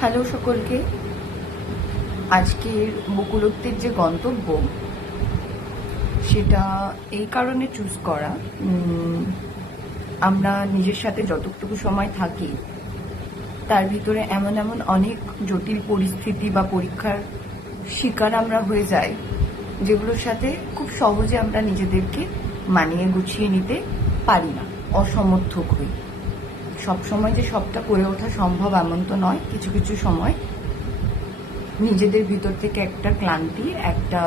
Hello সকলকে। আজকের বকুলত্বের যে গন্তব্য সেটা এই কারণে চুজ করা, আমরা নিজের সাথে যতটুকু সময় থাকি তার ভিতরে এমন এমন অনেক জটিল পরিস্থিতি বা পরীক্ষার শিকার আমরা হয়ে যাই, যেগুলোর সাথে খুব সহজে আমরা নিজেদেরকে মানিয়ে গুছিয়ে নিতে পারি না, অসমর্থক হই। সবসময় যে সবটা করে ওঠা সম্ভব এমন তো নয়। কিছু কিছু সময় নিজেদের ভিতর থেকে একটা ক্লান্তি, একটা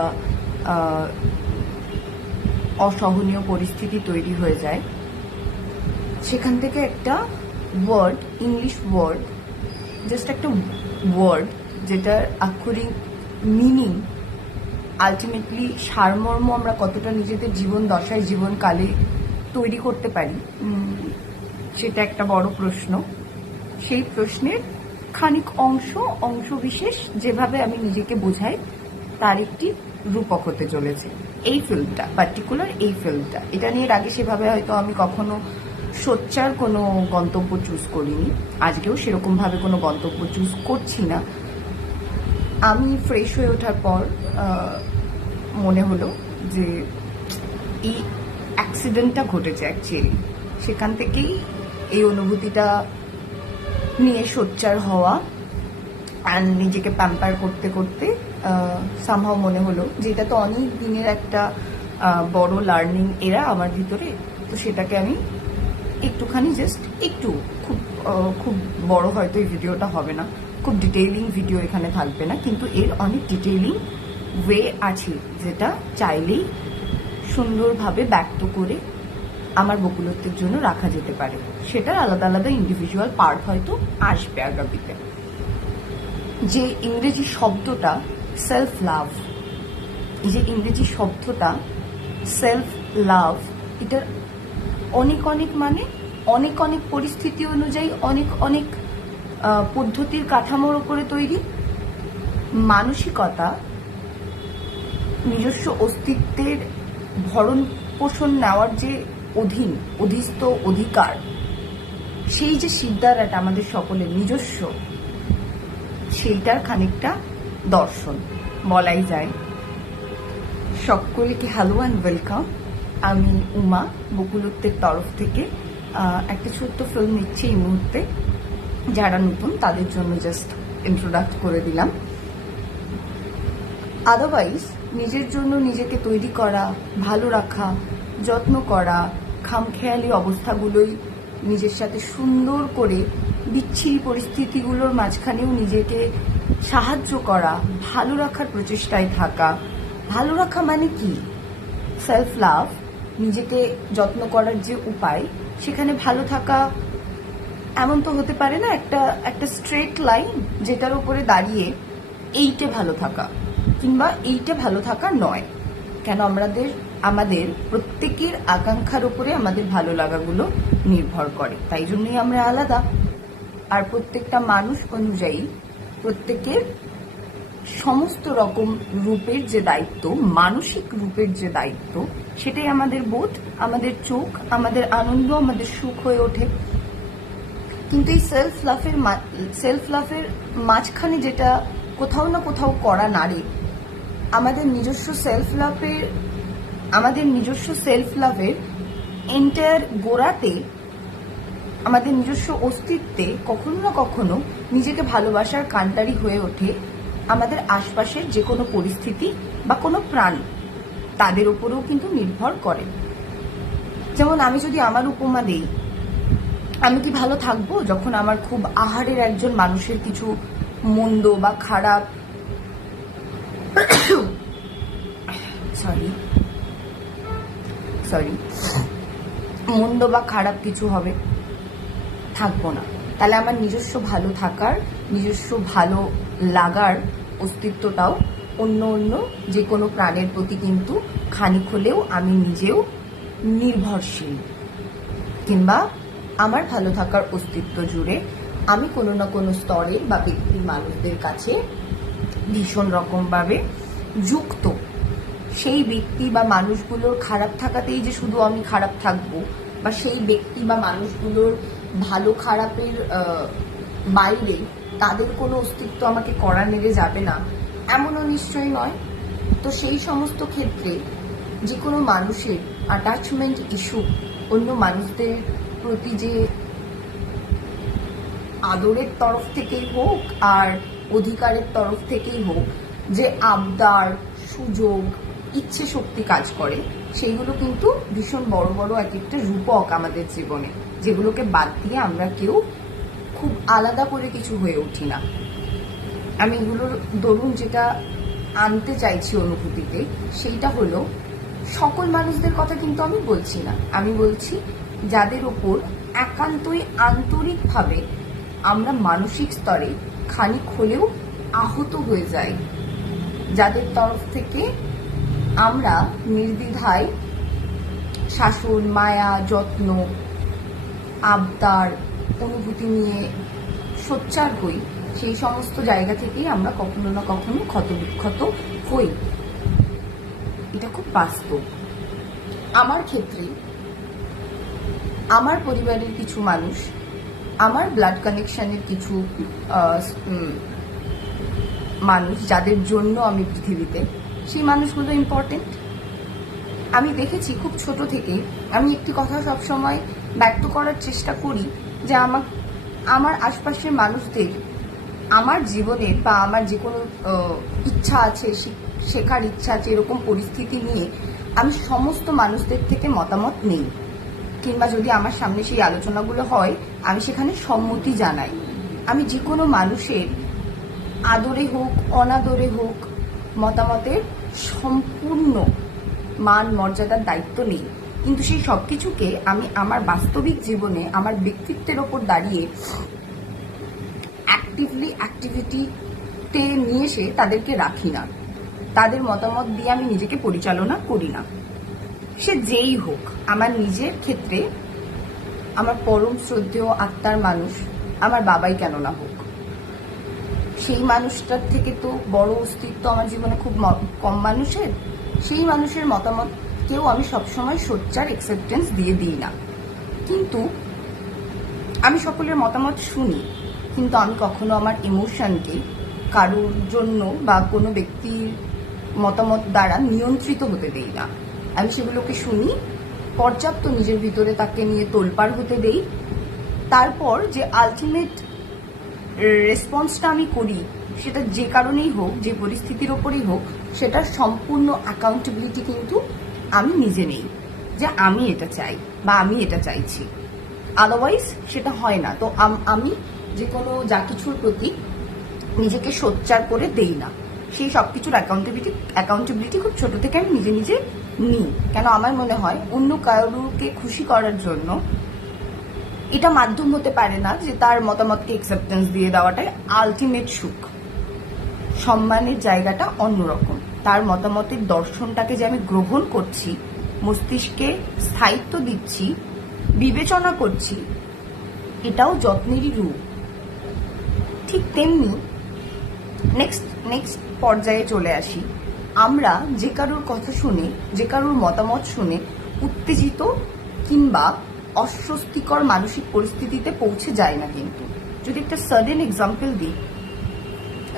অসহনীয় পরিস্থিতি তৈরি হয়ে যায়। সেখান থেকে একটা ওয়ার্ড, ইংলিশ ওয়ার্ড, জাস্ট একটা ওয়ার্ড যেটার আক্ষরিক মিনিং, আলটিমেটলি সারমর্ম আমরা কতটা নিজেদের জীবন দশায়, জীবনকালে তৈরি করতে পারি, সেটা একটা বড় প্রশ্ন। সেই প্রশ্নের খানিক অংশ বিশেষ যেভাবে আমি নিজেকে বোঝাই তার একটি রূপক হতে চলেছে এই ফিল্মটা, পার্টিকুলার এই ফিল্মটা। এটা নিয়ে আগে সেভাবে হয়তো আমি কখনো সোচ্চার কোনো গন্তব্য চুজ করিনি, আজকেও সেরকমভাবে কোনো গন্তব্য চুজ করছি না। আমি ফ্রেশ হয়ে ওঠার পর মনে হলো যে এই অ্যাক্সিডেন্টটা ঘটেছে অ্যাকচুয়ালি, সেখান থেকেই এই অনুভূতিটা নিয়ে সোচ্চার হওয়া আর নিজেকে প্যাম্পার করতে করতে সামহাও মনে হলো যে এটা তো অনেক দিনের একটা বড় লার্নিং এরা আমার ভিতরে, তো সেটাকে আমি একটুখানি জাস্ট একটু খুব বড় হয়তো এই ভিডিওটা হবে না, খুব ডিটেইলিং ভিডিও এখানে থাকবে না, কিন্তু এর অনেক ডিটেইলিং ওয়ে আছে যেটা চাইলেই সুন্দরভাবে ব্যক্ত করে আমার বকুলত্বের জন্য রাখা যেতে পারে। সেটার আলাদা আলাদা ইন্ডিভিজুয়াল পার্ট হয়তো আসবে আগামীতে। যে ইংরেজি শব্দটা সেলফ লাভ, এই যে ইংরেজি শব্দটা সেলফ লাভ, এটার অনেক অনেক মানে অনেক অনেক পরিস্থিতি অনুযায়ী অনেক অনেক পদ্ধতির কাঠামোর উপরে তৈরি। মানসিকতা, নিজস্ব অস্তিত্বের ভরণ পোষণ নেওয়ার যে অধীস্থ অধিকার, সেই যে সিদ্ধারাটা আমাদের সকলের নিজস্ব, সেইটার খানিকটা দর্শন বলাই যায়। সকলকে হ্যালো অ্যান্ড ওয়েলকাম। আমি উমা বকুলত্বের তরফ থেকে একটা ছোট্ট ফিল্ম নিচ্ছি এই মুহূর্তে। যারা নতুন তাদের জন্য জাস্ট ইন্ট্রোডাক্ট করে দিলাম। আদারওয়াইজ নিজের জন্য নিজেকে তৈরি করা, ভালো রাখা, যত্ন করা, খামখেয়ালি অবস্থাগুলোই নিজের সাথে সুন্দর করে বিচ্ছিরি পরিস্থিতিগুলোর মাঝখানেও নিজেকে সাহায্য করা, ভালো রাখার প্রচেষ্টায় থাকা। ভালো রাখা মানে কি? সেলফ লাভ, নিজেকে যত্ন করার যে উপায়, সেখানে ভালো থাকা এমন তো হতে পারে না একটা স্ট্রেট লাইন যেটার উপরে দাঁড়িয়ে এইটে ভালো থাকা কিংবা এইটা ভালো থাকা নয়। কেন আমাদের প্রত্যেকের আকাঙ্ক্ষার উপরে আমাদের ভালো লাগাগুলো নির্ভর করে, তাই জন্যই আমরা আলাদা। আর প্রত্যেকটা মানুষ অনুযায়ী প্রত্যেকের সমস্ত রকম রূপের যে দায়িত্ব, মানসিক রূপের যে দায়িত্ব, সেটাই আমাদের বোধ, আমাদের চোখ, আমাদের আনন্দ, আমাদের সুখ হয়ে ওঠে। কিন্তু এই সেলফ লাভের মাঝখানে যেটা কোথাও না কোথাও করা নাড়ে, আমাদের নিজস্ব সেলফ লাভের এন্টায়ার গোড়াতে, আমাদের নিজস্ব অস্তিত্বে কখনো না কখনো নিজেকে ভালোবাসার কান্ডারি হয়ে ওঠে আমাদের আশপাশের যে কোনো পরিস্থিতি বা কোনো প্রাণ, তাদের উপরেও কিন্তু নির্ভর করে। যেমন আমি যদি আমার উপমা দেই, আমি কি ভালো থাকবো যখন আমার খুব আহারের একজন মানুষের কিছু মন্দ বা খারাপ মন্দ বা খারাপ কিছু হবে? থাকবো না। তাহলে আমার নিজস্ব ভালো থাকার, নিজস্ব ভালো লাগার অস্তিত্বটাও অন্য যে কোনো প্রাণের প্রতি কিন্তু খানিক হলেও আমি নিজেও নির্ভরশীল, কিংবা আমার ভালো থাকার অস্তিত্ব জুড়ে আমি কোনো না কোনো স্তরে বা ব্যক্তির মানুষদের কাছে ভীষণ রকমভাবে যুক্ত। সেই ব্যক্তি বা মানুষগুলোর খারাপ থাকাতেই যে শুধু আমি খারাপ থাকবো, বা সেই ব্যক্তি বা মানুষগুলোর ভালো খারাপের বাইরে তাদের কোনো অস্তিত্ব আমাকে কড়া নেড়ে যাবে না এমনও নিশ্চয়ই নয়। তো সেই সমস্ত ক্ষেত্রে যে কোনো মানুষের অ্যাটাচমেন্ট ইস্যু, অন্য মানুষদের প্রতি যে আদরের তরফ থেকেই হোক আর অধিকারের তরফ থেকেই হোক, যে আবদার, সুযোগ, ইচ্ছে শক্তি কাজ করে, সেইগুলো কিন্তু ভীষণ বড় বড় এক একটা রূপক আমাদের জীবনে, যেগুলোকে বাদ দিয়ে আমরা কেউ খুব আলাদা করে কিছু হয়ে উঠি না। আমি এগুলোর দরুন যেটা আনতে চাইছি অনুভূতিতে, সেইটা হলো সকল মানুষদের কথা কিন্তু আমি বলছি না, আমি বলছি যাদের ওপর একান্তই আন্তরিকভাবে আমরা মানসিক স্তরে খানিক হলেও আহত হয়ে যাই, যাদের তরফ থেকে আমরা নির্দ্বিধায় শাসন, মায়া, যত্ন, আবদার, অনুভূতি নিয়ে সোচ্চার হই, সেই সমস্ত জায়গা থেকেই আমরা কখনো না কখনো ক্ষতবিক্ষত হই। এটা খুব বাস্তব। আমার ক্ষেত্রে আমার পরিবারের কিছু মানুষ, আমার ব্লাড কানেকশনের কিছু মানুষ যাদের জন্য আমি পৃথিবীতে, সেই মানুষগুলো ইম্পর্টেন্ট। আমি দেখেছি খুব ছোট থেকে, আমি একটি কথা সবসময় ব্যক্ত করার চেষ্টা করি যে আমার আশপাশের মানুষদের আমার জীবনের বা আমার যে কোনো ইচ্ছা আছে, শেখার ইচ্ছা আছে, এরকম পরিস্থিতি নিয়ে আমি সমস্ত মানুষদের থেকে মতামত নেই, কিংবা যদি আমার সামনে সেই আলোচনাগুলো হয় আমি সেখানে সম্মতি জানাই। আমি যে কোনো মানুষের আদরে হোক অনাদরে হোক মতামতের সম্পূর্ণ মান মর্যাদার দায়িত্ব নেই, কিন্তু সেই সব কিছুকে আমি আমার বাস্তবিক জীবনে আমার ব্যক্তিত্বের ওপর দাঁড়িয়ে অ্যাক্টিভিটিতে নিয়ে এসে তাদেরকে রাখি না, তাদের মতামত দিয়ে আমি নিজেকে পরিচালনা করি না। সে যেই হোক, আমার নিজের ক্ষেত্রে আমার পরম শ্রদ্ধেয় আত্মার মানুষ আমার বাবাই কেন না হোক, সেই মানুষটার থেকে তো বড় অস্তিত্ব আমার জীবনে খুব কম মানুষের। সেই মানুষের মতামতকেও আমি সবসময় সোচ্চার অ্যাকসেপ্টেন্স দিয়ে দিই না, কিন্তু আমি সকলের মতামত শুনি, কিন্তু আমি কখনো আমার ইমোশনকে কারোর জন্য বা কোনো ব্যক্তির মতামত দ্বারা নিয়ন্ত্রিত হতে দেই না। আমি সেগুলোকে শুনি, পর্যাপ্ত নিজের ভিতরে তাকে নিয়ে তোলপাড় হতে দেই, তারপর যে আলটিমেট রেসপন্সটা আমি করি সেটা যে কারণেই হোক, যে পরিস্থিতির ওপরেই হোক, সেটার সম্পূর্ণ অ্যাকাউন্টেবিলিটি কিন্তু আমি নিজে নেই, যে আমি এটা চাই বা আমি এটা চাইছি, আদারওয়াইজ সেটা হয় না। তো আমি যে কোনো যা কিছুর প্রতি নিজেকে সোচ্চার করে দেই না, সেই সব কিছুর অ্যাকাউন্টেবিলিটি খুব ছোট থেকে আমি নিজে নিজে নিই। কেন আমার মনে হয় অন্য কারোকে খুশি করার জন্য এটা মাধ্যম হতে পারে না যে তার মতামতকে অ্যাকসেপ্টেন্স দিয়ে দেওয়াটাই আলটিমেট সুখ। সম্মানের জায়গাটা অন্যরকম। তার মতামতের দর্শনটাকে যে আমি গ্রহণ করছি, মস্তিষ্কে স্থায়িত্ব দিচ্ছি, বিবেচনা করছি, এটাও যত্নেরই রূপ। ঠিক তেমনি নেক্সট পর্যায়ে চলে আসি, আমরা যে কারোর কথা শুনে, যে কারোর মতামত শুনে উত্তেজিত কিংবা অস্বস্তিকর মানসিক পরিস্থিতিতে পৌঁছে যায় না। কিন্তু যদি একটা সাডেন এক্সাম্পল দিই,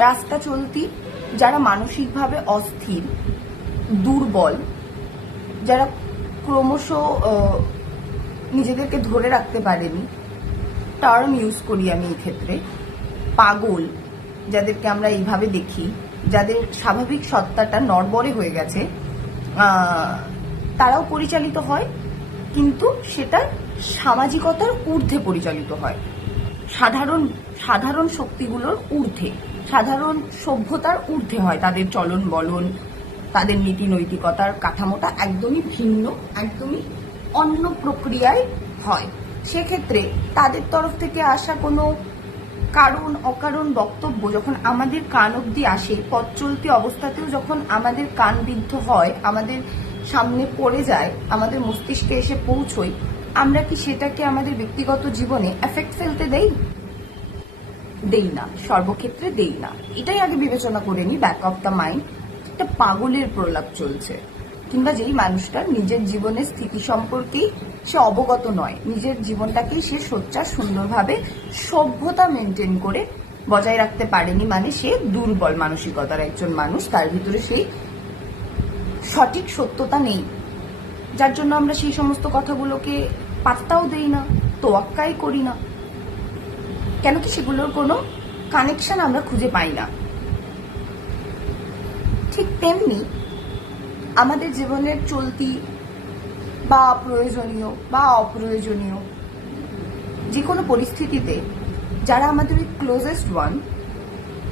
রাস্তা চলতি যারা মানসিকভাবে অস্থির, দুর্বল, যারা ক্রমশ নিজেদেরকে ধরে রাখতে পারেনি, টার্ম ইউজ করি আমি এই ক্ষেত্রে, পাগল যাদেরকে আমরা এইভাবে দেখি, যাদের স্বাভাবিক সত্তাটা নড়বড়ে হয়ে গেছে, তারাও পরিচালিত হয়, কিন্তু সেটা সামাজিকতার ঊর্ধ্বে পরিচালিত হয়, সাধারণ শক্তিগুলোর ঊর্ধ্বে, সাধারণ সভ্যতার ঊর্ধ্বে হয় তাদের চলন বলন, তাদের নীতি নৈতিকতার কাঠামোটা একদমই ভিন্ন, একদমই অন্য প্রক্রিয়ায় হয়। সেক্ষেত্রে তাদের তরফ থেকে আসা কোনো কারণ অকারণ বক্তব্য যখন আমাদের কান অবধি আসে, পথ চলতি অবস্থাতেও যখন আমাদের কান বিদ্ধ হয়, আমাদের সামনে পড়ে যায়, আমাদের মস্তিষ্কে এসে পৌঁছয়, আমরা কি সেটাকে আমাদের ব্যক্তিগত জীবনে এফেক্ট ফেলতে দেই না, সর্বক্ষেত্রে দেই না। এটাই আগে বিবেচনা করে নি, ব্যাক অফ দ্য মাইন্ড একটা পাগলের প্রলাপ চলছে, কিংবা যেই মানুষটার নিজের জীবনের স্থিতি সম্পর্কেই সে অবগত নয়, নিজের জীবনটাকেই সে সোচ্চার সুন্দরভাবে সভ্যতা মেনটেন করে বজায় রাখতে পারেনি মানে সে দুর্বল মানসিকতার একজন মানুষ, তার ভিতরে সেই সঠিক সত্যতা নেই, যার জন্য আমরা সেই সমস্ত কথাগুলোকে পাত্তাও দেই না, তোয়াক্কাই করি না। কেন কি সেগুলোর কোনো কানেকশন আমরা খুঁজে পাই না। ঠিক তেমনি আমাদের জীবনের চলতি বা প্রয়োজনীয় বা অপ্রয়োজনীয় যে কোনো পরিস্থিতিতে যারা আমাদের ওই closest one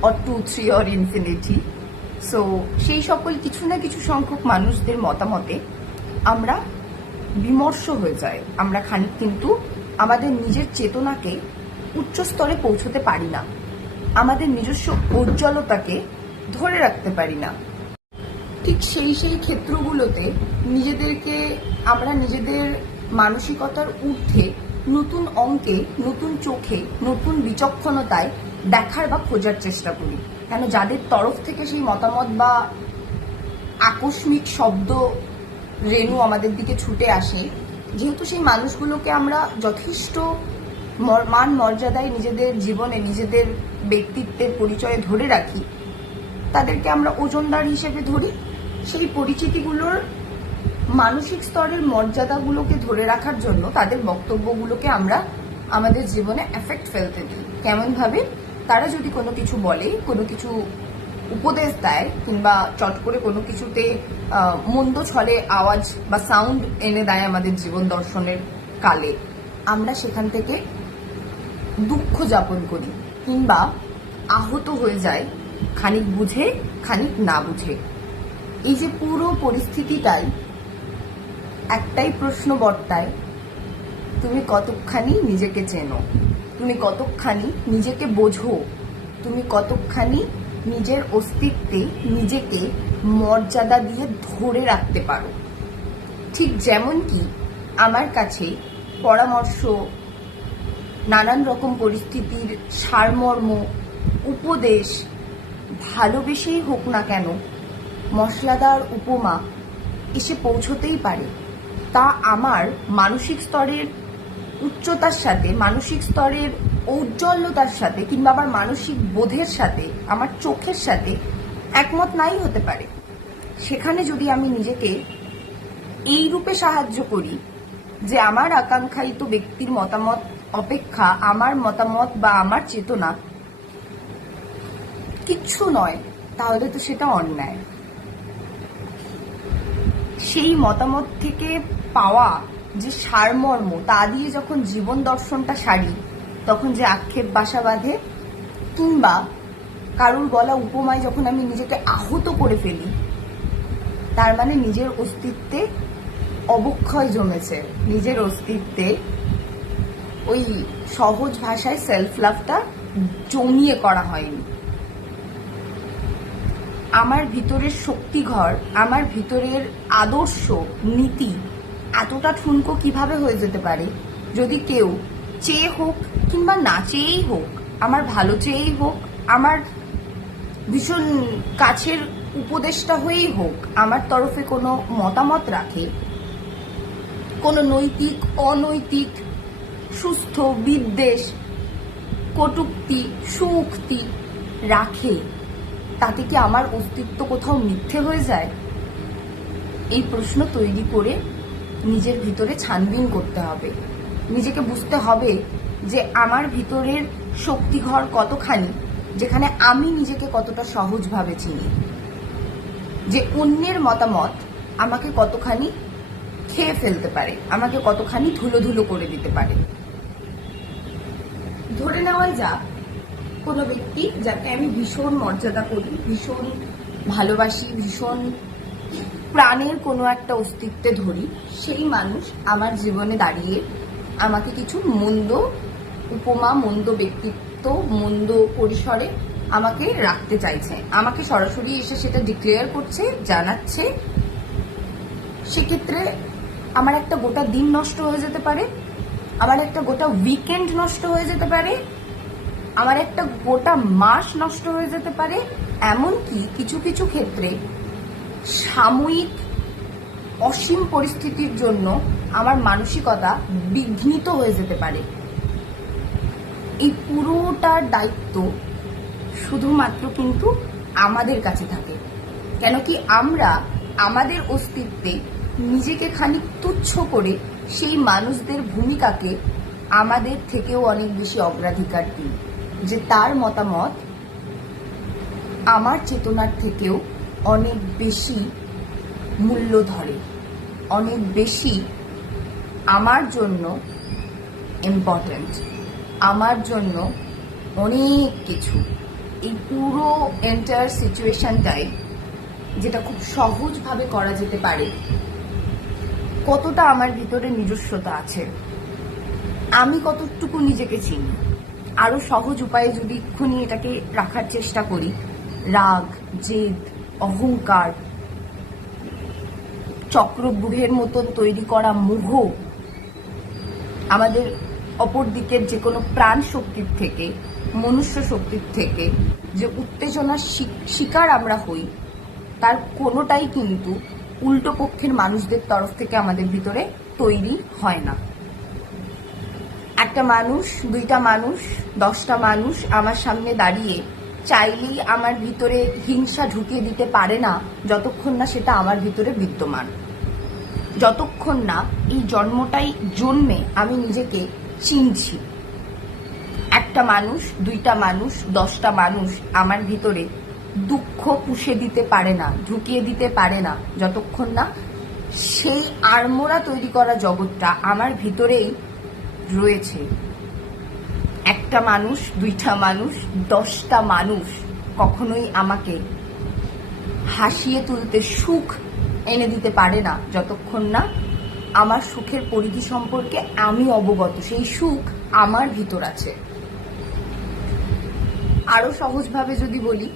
or 2, 3 or infinity, so সেই সকল কিছু না কিছু সংখ্যক মানুষদের মতামতে আমরা বিমর্ষ হয়ে যায়। আমরা খানিক কিন্তু আমাদের নিজের চেতনাকে উচ্চ স্তরে পৌঁছতে পারি না, আমাদের নিজস্ব উজ্জ্বলতাকে ধরে রাখতে পারি না। ঠিক সেই ক্ষেত্রগুলোতে নিজেদেরকে আমরা নিজেদের মানসিকতার ঊর্ধ্বে নতুন অঙ্কে, নতুন চোখে, নতুন বিচক্ষণতায় দেখার বা খোঁজার চেষ্টা করি। কেন যাদের তরফ থেকে সেই মতামত বা আকস্মিক শব্দ রেণু আমাদের দিকে ছুটে আসে, যেহেতু সেই মানুষগুলোকে আমরা যথেষ্ট মান মর্যাদায় নিজেদের জীবনে, নিজেদের ব্যক্তিত্বের পরিচয়ে ধরে রাখি, তাদেরকে আমরা ওজনদার হিসেবে ধরি। সেই পরিচিতিগুলোর মানসিক স্তরের মর্যাদাগুলোকে ধরে রাখার জন্য তাদের বক্তব্যগুলোকে আমরা আমাদের জীবনে এফেক্ট ফেলতে দিই। কেমন ভাবে? তারা যদি কোনো কিছু বলে, কোনো কিছু উপদেশ দেয়, কিংবা চট করে কোনো কিছুতে মন্দ ছলে আওয়াজ বা সাউন্ড এনে দেয় আমাদের জীবন দর্শনের কালে, আমরা সেখান থেকে দুঃখ যাপন করি কিংবা আহত হয়ে যাই, খানিক বুঝে খানিক না বুঝে। এই যে পুরো পরিস্থিতিটাই একটাই প্রশ্ন বর্তায়, তুমি কতখানি নিজেকে চেনো, তুমি কতখানি নিজেকে বোঝো, তুমি কতখানি নিজের অস্তিত্বে নিজেকে মর্যাদা দিয়ে ধরে রাখতে পারো। ঠিক যেমন কি আমার কাছে পরামর্শ, নানান রকম পরিস্থিতির সারমর্ম, উপদেশ ভালোবেসেই হোক না কেন মশলাদার উপমা এসে পৌঁছতেই পারে, তা আমার মানসিক স্তরের উচ্চতার সাথে, মানসিক স্তরের ঔজ্জ্বল্যতার সাথে, কিংবা আমার মানসিক বোধের সাথে, আমার চোখের সাথে একমত নাই হতে পারে। সেখানে যদি আমি নিজেকে এই রূপে সাহায্য করি যে আমার আকাঙ্ক্ষিত ব্যক্তির মতামত অপেক্ষা আমার মতামত বা আমার চেতনা কিচ্ছু নয়, তাহলে তো সেটা অন্যায়। সেই মতামত থেকে পাওয়া যে সারমর্ম, তা দিয়ে যখন জীবন দর্শনটা সারি, তখন যে আক্ষেপ বাসা বাঁধে, কিংবা কারুর বলা উপমায় যখন আমি নিজেকে আহত করে ফেলি, তার মানে নিজের অস্তিত্বে অবক্ষয় জমেছে, নিজের অস্তিত্বে ওই সহজ ভাষায় সেলফ লাভটা জমিয়ে করা হয়নি। আমার ভিতরের শক্তিঘর, আমার ভিতরের আদর্শ নীতি এতটা ঠুনকো কিভাবে হয়ে যেতে পারে যদি কেউ চেয়ে হোক কিংবা না চেয়েই হোক, আমার ভালো চেয়েই হোক, আমার ভীষণ কাছের উপদেষ্টা হয়েই হোক, আমার তরফে কোনো মতামত রাখে, কোনো নৈতিক অনৈতিক সুস্থ বিদ্বেষ কটূক্তি সুউক্তি রাখে, তাতে কি আমার অস্তিত্ব কোথাও মিথ্যে হয়ে যায়? এই প্রশ্ন তৈরি করে নিজের ভিতরে ছানবিন করতে হবে, নিজেকে বুঝতে হবে যে আমার ভিতরের শক্তিঘর কতখানি, যেখানে আমি নিজেকে কতটা সহজভাবে চিনি, যে অন্যের মতামত আমাকে কতখানি খেয়ে ফেলতে পারে, আমাকে কতখানি ধুলো ধুলো করে দিতে পারে। ধরে নেওয়া যাক কোনো ব্যক্তি যাকে আমি ভীষণ মর্যাদা করি, ভীষণ ভালোবাসি, ভীষণ প্রাণের কোনো একটা অস্তিত্বে ধরি, সেই মানুষ আমার জীবনে দাঁড়িয়ে আমাকে কিছু মন্দ উপমা, মন্দ ব্যক্তিত্ব, মন্দ পরিসরে আমাকে রাখতে চাইছে, আমাকে সরাসরি এসে সেটা ডিক্লেয়ার করছে, জানাচ্ছে। সেক্ষেত্রে আমার একটা গোটা দিন নষ্ট হয়ে যেতে পারে, আমার একটা গোটা উইকেন্ড নষ্ট হয়ে যেতে পারে, আমার একটা গোটা মাস নষ্ট হয়ে যেতে পারে, এমনকি কিছু কিছু ক্ষেত্রে সাময়িক অসীম পরিস্থিতির জন্য আমার মানসিকতা বিঘ্নিত হয়ে যেতে পারে। এই পুরোটার দায়িত্ব শুধুমাত্র কিন্তু আমাদের কাছে থাকে। কেন কি আমরা আমাদের অস্তিত্বে নিজেকে খানিক তুচ্ছ করে সেই মানুষদের ভূমিকাকে আমাদের থেকেও অনেক বেশি অগ্রাধিকার দিই, যে তার মতামত আমার চেতনার থেকেও অনেক বেশি মূল্য ধরে, অনেক বেশি আমার জন্য ইম্পর্ট্যান্ট, আমার জন্য অনেক কিছু। এই পুরো এন্টায়ার সিচুয়েশনটাই যেটা খুব সহজভাবে করা যেতে পারে, কতটা আমার ভিতরে নিজস্বতা আছে, আমি কতটুকু নিজেকে চিনি। আরো সহজ উপায়ে যদি এক্ষুনি এটাকে রাখার চেষ্টা করি, রাগ, জেদ, অহংকার, চক্রব্যূহের মতন তৈরি করা মোহ, আমাদের অপর দিকের যে কোনো প্রাণ শক্তির থেকে, মনুষ্য শক্তির থেকে যে উত্তেজনার শিকার আমরা হই, তার কোনোটাই কিন্তু উল্টো পক্ষের মানুষদের তরফ থেকে আমাদের ভিতরে তৈরি হয় না। একটা মানুষ, দুইটা মানুষ, 10টা মানুষ আমার সামনে দাঁড়িয়ে চাইলেই আমার ভিতরে হিংসা ঢুকিয়ে দিতে পারে না, যতক্ষণ না সেটা আমার ভিতরে বিদ্যমান, যতক্ষণ না এই জন্মটাই জন্মে আমি নিজেকে চিনছি। একটা মানুষ, দুইটা মানুষ, 10টা মানুষ আমার ভিতরে দুঃখ পুষে দিতে পারে না, ঢুকিয়ে দিতে পারে না, যতক্ষণ না সেই আড়মোড়া তৈরি করা জগৎটা আমার ভিতরেই রয়েছে। একটা মানুষ, দুইটা মানুষ, 10টা মানুষ কখনোই আমাকে হাসিয়ে তুলতে, সুখ এনে দিতে পারে না, যতক্ষণ না আমার সুখের পরিধি সম্পর্কে আমি অবগত, সেই সুখ আমার ভিতর আছে। আরো সহজভাবে যদি বলি,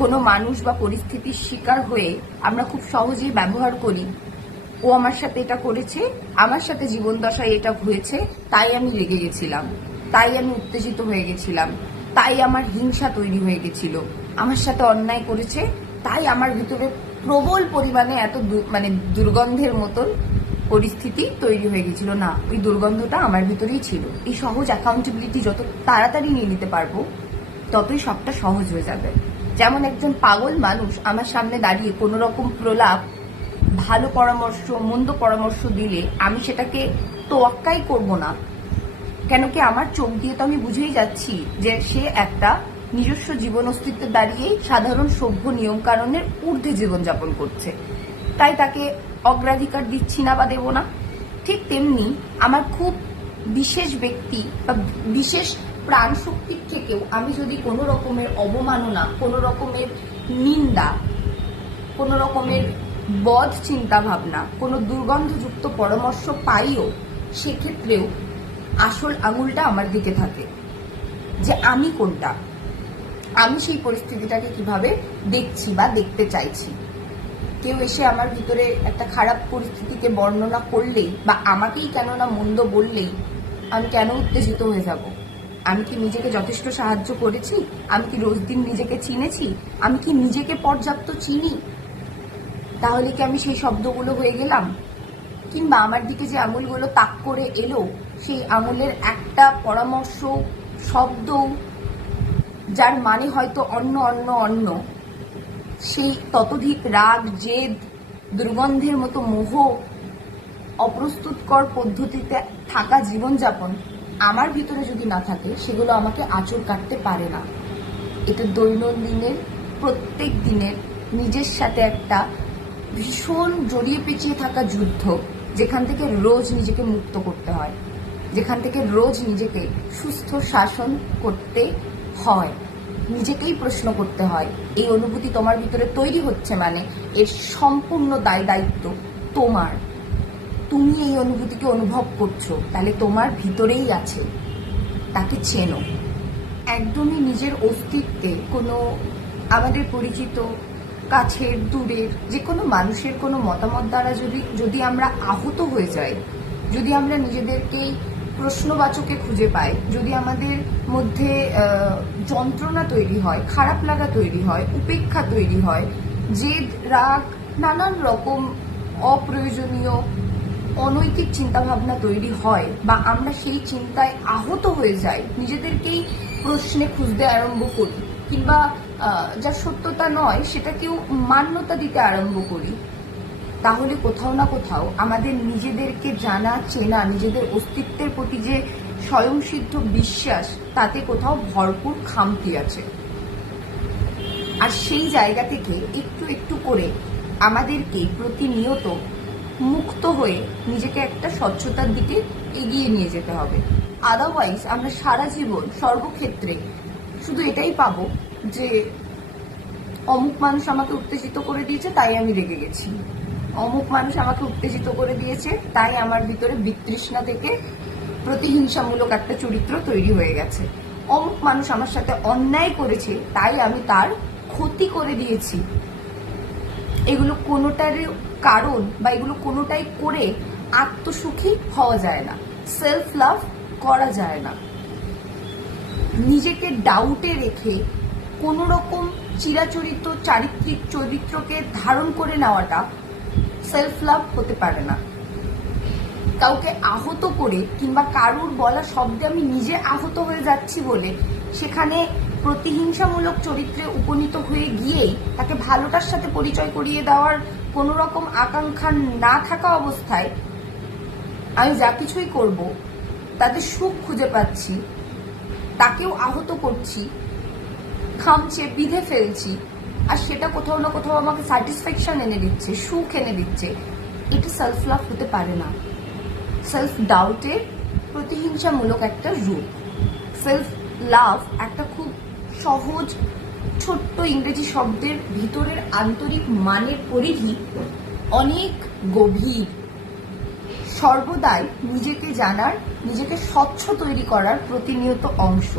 কোনো মানুষ বা পরিস্থিতির শিকার হয়ে আমরা খুব সহজেই ব্যবহার করি, ও আমার সাথে এটা করেছে, আমার সাথে জীবন দশায় এটা হয়েছে, তাই আমি রেগে গেছিলাম, তাই আমি উত্তেজিত হয়ে গেছিলাম, তাই আমার হিংসা তৈরি হয়ে গেছিল, আমার সাথে অন্যায় করেছে, তাই আমার ভিতরে প্রবল পরিমাণে এত দুর্গন্ধের মতন পরিস্থিতি তৈরি হয়ে গেছিল। না, ওই দুর্গন্ধটা আমার ভিতরেই ছিল। এই সহজ অ্যাকাউন্টেবিলিটি যত তাড়াতাড়ি নিয়ে নিতে পারবো, ততই সবটা সহজ হয়ে যাবে। যেমন একজন পাগল মানুষ আমার সামনে দাঁড়িয়ে কোনো রকম প্রলাপ, ভালো পরামর্শ, মন্দ পরামর্শ দিলে আমি সেটাকে তোয়াক্কাই করব না। কেন কি আমার চোখ দিয়ে তো আমি বুঝেই যাচ্ছি যে সে একটা নিজস্ব জীবন অস্তিত্বে দাঁড়িয়েই সাধারণ সভ্য নিয়ম কানুনের ঊর্ধ্বে জীবনযাপন করছে, তাই তাকে অগ্রাধিকার দিচ্ছি না বা দেব না। ঠিক তেমনি আমার খুব বিশেষ ব্যক্তি বা বিশেষ প্রাণ শক্তির থেকেও আমি যদি কোনো রকমের অবমাননা, কোনো রকমের নিন্দা, কোনো রকমের বদ চিন্তা ভাবনা, কোনো দুর্গন্ধযুক্ত পরামর্শ পাইও, সেক্ষেত্রেও আসল আঙুলটা আমার দিকে থাকে, যে আমি কোনটা, আমি সেই পরিস্থিতিটাকে কিভাবে দেখছি বা দেখতে চাইছি। কেউ এসে আমার ভিতরে একটা খারাপ পরিস্থিতিকে বর্ণনা করলেই বা আমাকেই কেন না মন্দ বললেই আমি কেন উত্তেজিত হয়ে যাব? আমি কি নিজেকে যথেষ্ট সাহায্য করেছি? আমি কি রোজ দিন নিজেকে চিনেছি? আমি কি নিজেকে পর্যাপ্ত চিনি? তাহলে কি আমি সেই শব্দগুলো হয়ে গেলাম? কিংবা আমার দিকে যে আঙুলগুলো তাক করে এলো, সেই আঙুলের একটা পরামর্শ, শব্দ, যার মানে হয়তো অন্য অন্য অন্য, সেই ততোধিক রাগ, জেদ, দুর্গন্ধের মতো মোহ, অপ্রস্তুতকর পদ্ধতিতে থাকা জীবনযাপন আমার ভিতরে যদি না থাকে, সেগুলো আমাকে আঁচড় কাটতে পারে না। এটা দৈনন্দিনের, প্রত্যেক দিনের নিজের সাথে একটা ভীষণ জড়িয়ে পেঁচিয়ে থাকা যুদ্ধ, যেখান থেকে রোজ নিজেকে মুক্ত করতে হয়, যেখান থেকে রোজ নিজেকে সুস্থ শাসন করতে হয়, নিজেকেই প্রশ্ন করতে হয়। এই অনুভূতি তোমার ভিতরে তৈরি হচ্ছে মানে এর সম্পূর্ণ দায়িত্ব তোমার। তুমি এই অনুভূতিকে অনুভব করছো, তাহলে তোমার ভিতরেই আছে, তাকে চেনো। একদমই নিজের অস্তিত্বে কোনো আমাদের পরিচিত, কাছের, দূরের যে কোনো মানুষের কোনো মতামত দ্বারা যদি আমরা আহত হয়ে যাই, যদি আমরা নিজেদেরকেই প্রশ্নবাচকে খুঁজে পাই, যদি আমাদের মধ্যে যন্ত্রণা তৈরি হয়, খারাপ লাগা তৈরি হয়, উপেক্ষা তৈরি হয়, জেদ, রাগ, নানান রকম অপ্রয়োজনীয় অনৈতিক চিন্তাভাবনা তৈরি হয়, বা আমরা সেই চিন্তায় আহত হয়ে যাই, নিজেদেরকেই প্রশ্নে খুঁজতে আরম্ভ করি, কিংবা যা সত্যতা নয় সেটাকেও মান্যতা দিতে আরম্ভ করি, তাহলে কোথাও না কোথাও আমাদের নিজেদেরকে জানা চেনা, নিজেদের অস্তিত্বের প্রতি যে স্বয়ংসিদ্ধ বিশ্বাস, তাতে কোথাও ভরপুর খামতি আছে। আর সেই জায়গা থেকে একটু একটু করে আমাদেরকে প্রতিনিয়ত মুক্ত হয়ে নিজেকে একটা স্বচ্ছতার দিকে এগিয়ে নিয়ে যেতে হবে। আদারওয়াইজ আমরা সারা জীবন সর্বক্ষেত্রে শুধু এটাই পাবো যে অমুক মানুষ আমাকে উত্তেজিত করে দিয়েছে তাই আমি রেগে গেছি, অমুক মানুষ আমাকে উত্তেজিত করে দিয়েছে তাই আমার ভিতরে বিতৃষ্ণা থেকে প্রতিহিংসামূলক একটা চরিত্র তৈরি হয়ে গেছে, অমুক মানুষ আমার সাথে অন্যায় করেছে তাই আমি তার ক্ষতি করে দিয়েছি। এগুলো কোনোটার কারণ বা এগুলো কোনোটাই করে আত্মসুখী হওয়া যায় না, সেলফ লাভ করা যায় না। নিজেকে ডাউটে রেখে কোনো রকম চিরাচরিত চারিত্রিক চরিত্রকে ধারণ করে নেওয়াটা সেলফ লাভ হতে পারে না। কাউকে আহত করে কিংবা কারুর বলা শব্দে আমি নিজে আহত হয়ে যাচ্ছি বলে সেখানে প্রতিহিংসামূলক চরিত্রে উপনীত হয়ে গিয়েই তাকে ভালোটার সাথে পরিচয় করিয়ে দেওয়ার কোনো রকম আকাঙ্ক্ষা না থাকা অবস্থায় আমি যা কিছুই করব তাতে সুখ খুঁজে পাচ্ছি, তাকেও আহত করছি, খামচে বিঁধে ফেলছি, আর সেটা কোথাও না কোথাও আমাকে স্যাটিসফ্যাকশন এনে দিচ্ছে, সুখ এনে দিচ্ছে, এটা সেলফ লাভ হতে পারে না। সেলফ ডাউটের প্রতিহিংসামূলক একটা রূপ। সেলফ লাভ একটা খুব সহজ ছোট্ট ইংরেজি শব্দের ভিতরের আন্তরিক মানের পরিধি অনেক গভীর। সর্বদাই নিজেকে জানার, নিজেকে স্বচ্ছ তৈরি করার প্রতিনিয়ত অংশ।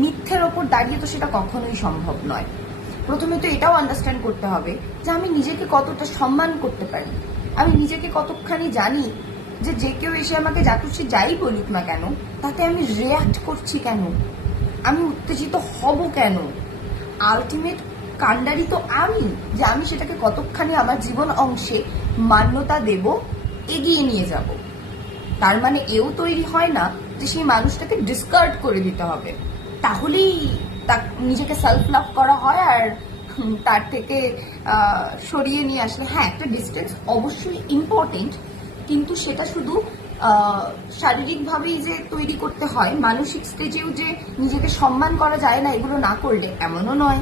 মিথ্যের ওপর দাঁড়িয়ে তো সেটা কখনোই সম্ভব নয়। প্রথমে তো এটাও আন্ডারস্ট্যান্ড করতে হবে যে আমি নিজেকে কতটা সম্মান করতে পারি, আমি নিজেকে কতখানি জানি যে যে কেউ এসে আমাকে যা খুশি যাই বলুক না কেন তাতে আমি রিয়াক্ট করছি কেন, আমি উত্তেজিত হব কেন। আলটিমেট কাণ্ডারি তো আমি, যে আমি সেটাকে কতখানি আমার জীবন অংশে মান্যতা দেব, এগিয়ে নিয়ে যাব। তার মানে এও তৈরি হয় না যে সেই মানুষটাকে ডিসকার্ড করে দিতে হবে, তাহলেই নিজেকে সেলফ লাভ করা হয়। আর তার থেকে সরিয়ে নিয়ে আসলে, হ্যাঁ একটা ডিস্টেন্স অবশ্যই ইম্পর্টেন্ট, কিন্তু সেটা শুধু শারীরিকভাবেই যে তৈরি করতে হয়, মানসিক স্টেজেও যে নিজেকে সম্মান করা যায় না এগুলো না করলে এমনও নয়।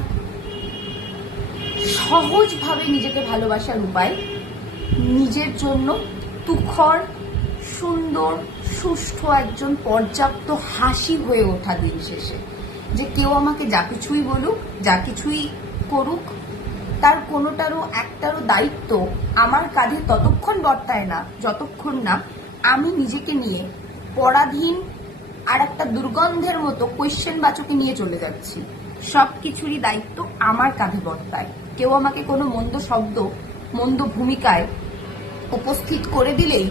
সহজভাবে নিজেকে ভালোবাসার উপায় নিজের জন্য তুখর, সুন্দর, সুষ্ঠু একজন পর্যাপ্ত হাসি হয়ে ওঠা দিন শেষে। যে কেউ আমাকে যা কিছুই বলুক, যা কিছুই করুক, তার কোনোটারও একটারও দায়িত্ব আমার কাঁধে ততক্ষণ বর্তায় না যতক্ষণ না আমি নিজেকে নিয়ে পরাধীন আর একটা দুর্গন্ধের মতো কোয়েশ্চেন বাচকে নিয়ে চলে যাচ্ছি। সব কিছুরই দায়িত্ব আমার কাঁধে বর্তায়। কেউ আমাকে কোনো মন্দ শব্দ, মন্দ ভূমিকায় উপস্থিত করে দিলেই,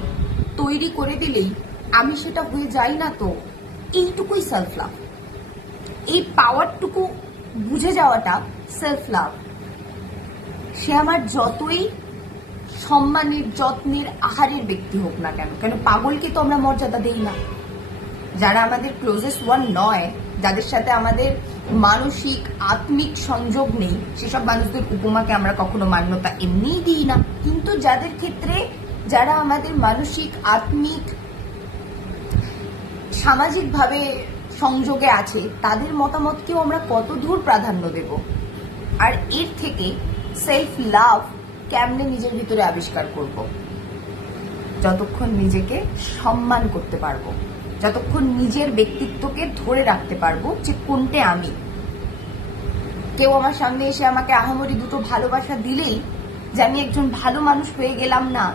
তৈরি করে দিলেই আমি সেটা হয়ে যাই না, তো এইটুকুই সেলফ লাভ। এই পাওয়ারটুকু বুঝে যাওয়াটা সেলফ লাভ। সে আমার যতই সম্মানের, যত্নের, আহারের ব্যক্তি হোক না কেন, কেন পাগলকে তো আমরা মর্যাদা দেই না। যারা আমাদের ক্লোজেস্ট ওয়ান নয়, যাদের সাথে আমাদের মানসিক আত্মিক সংযোগ নেই, সেসব মানুষদের উপমাকে আমরা কখনো মান্যতা এমনিই দিই না। কিন্তু যাদের ক্ষেত্রে, যারা আমাদের মানসিক, আত্মিক, সামাজিকভাবে সংযোগে আছে, তাদের মতামতকেও আমরা কত দূর প্রাধান্য দেব। আর এর থেকে সেলফ লাভ কেমনে নিজের ভিতরে আবিষ্কার করব? যতক্ষণ নিজেকে সম্মান করতে পারবো, যতক্ষণ নিজের ব্যক্তিত্বকে ধরে রাখতে পারবো যে কোনটে আমি। কেউ আমার সামনে এসে আমাকে আহামরি দুটো ভালোবাসা দিলেই যে আমি একজন ভালো মানুষ হয়ে গেলাম না।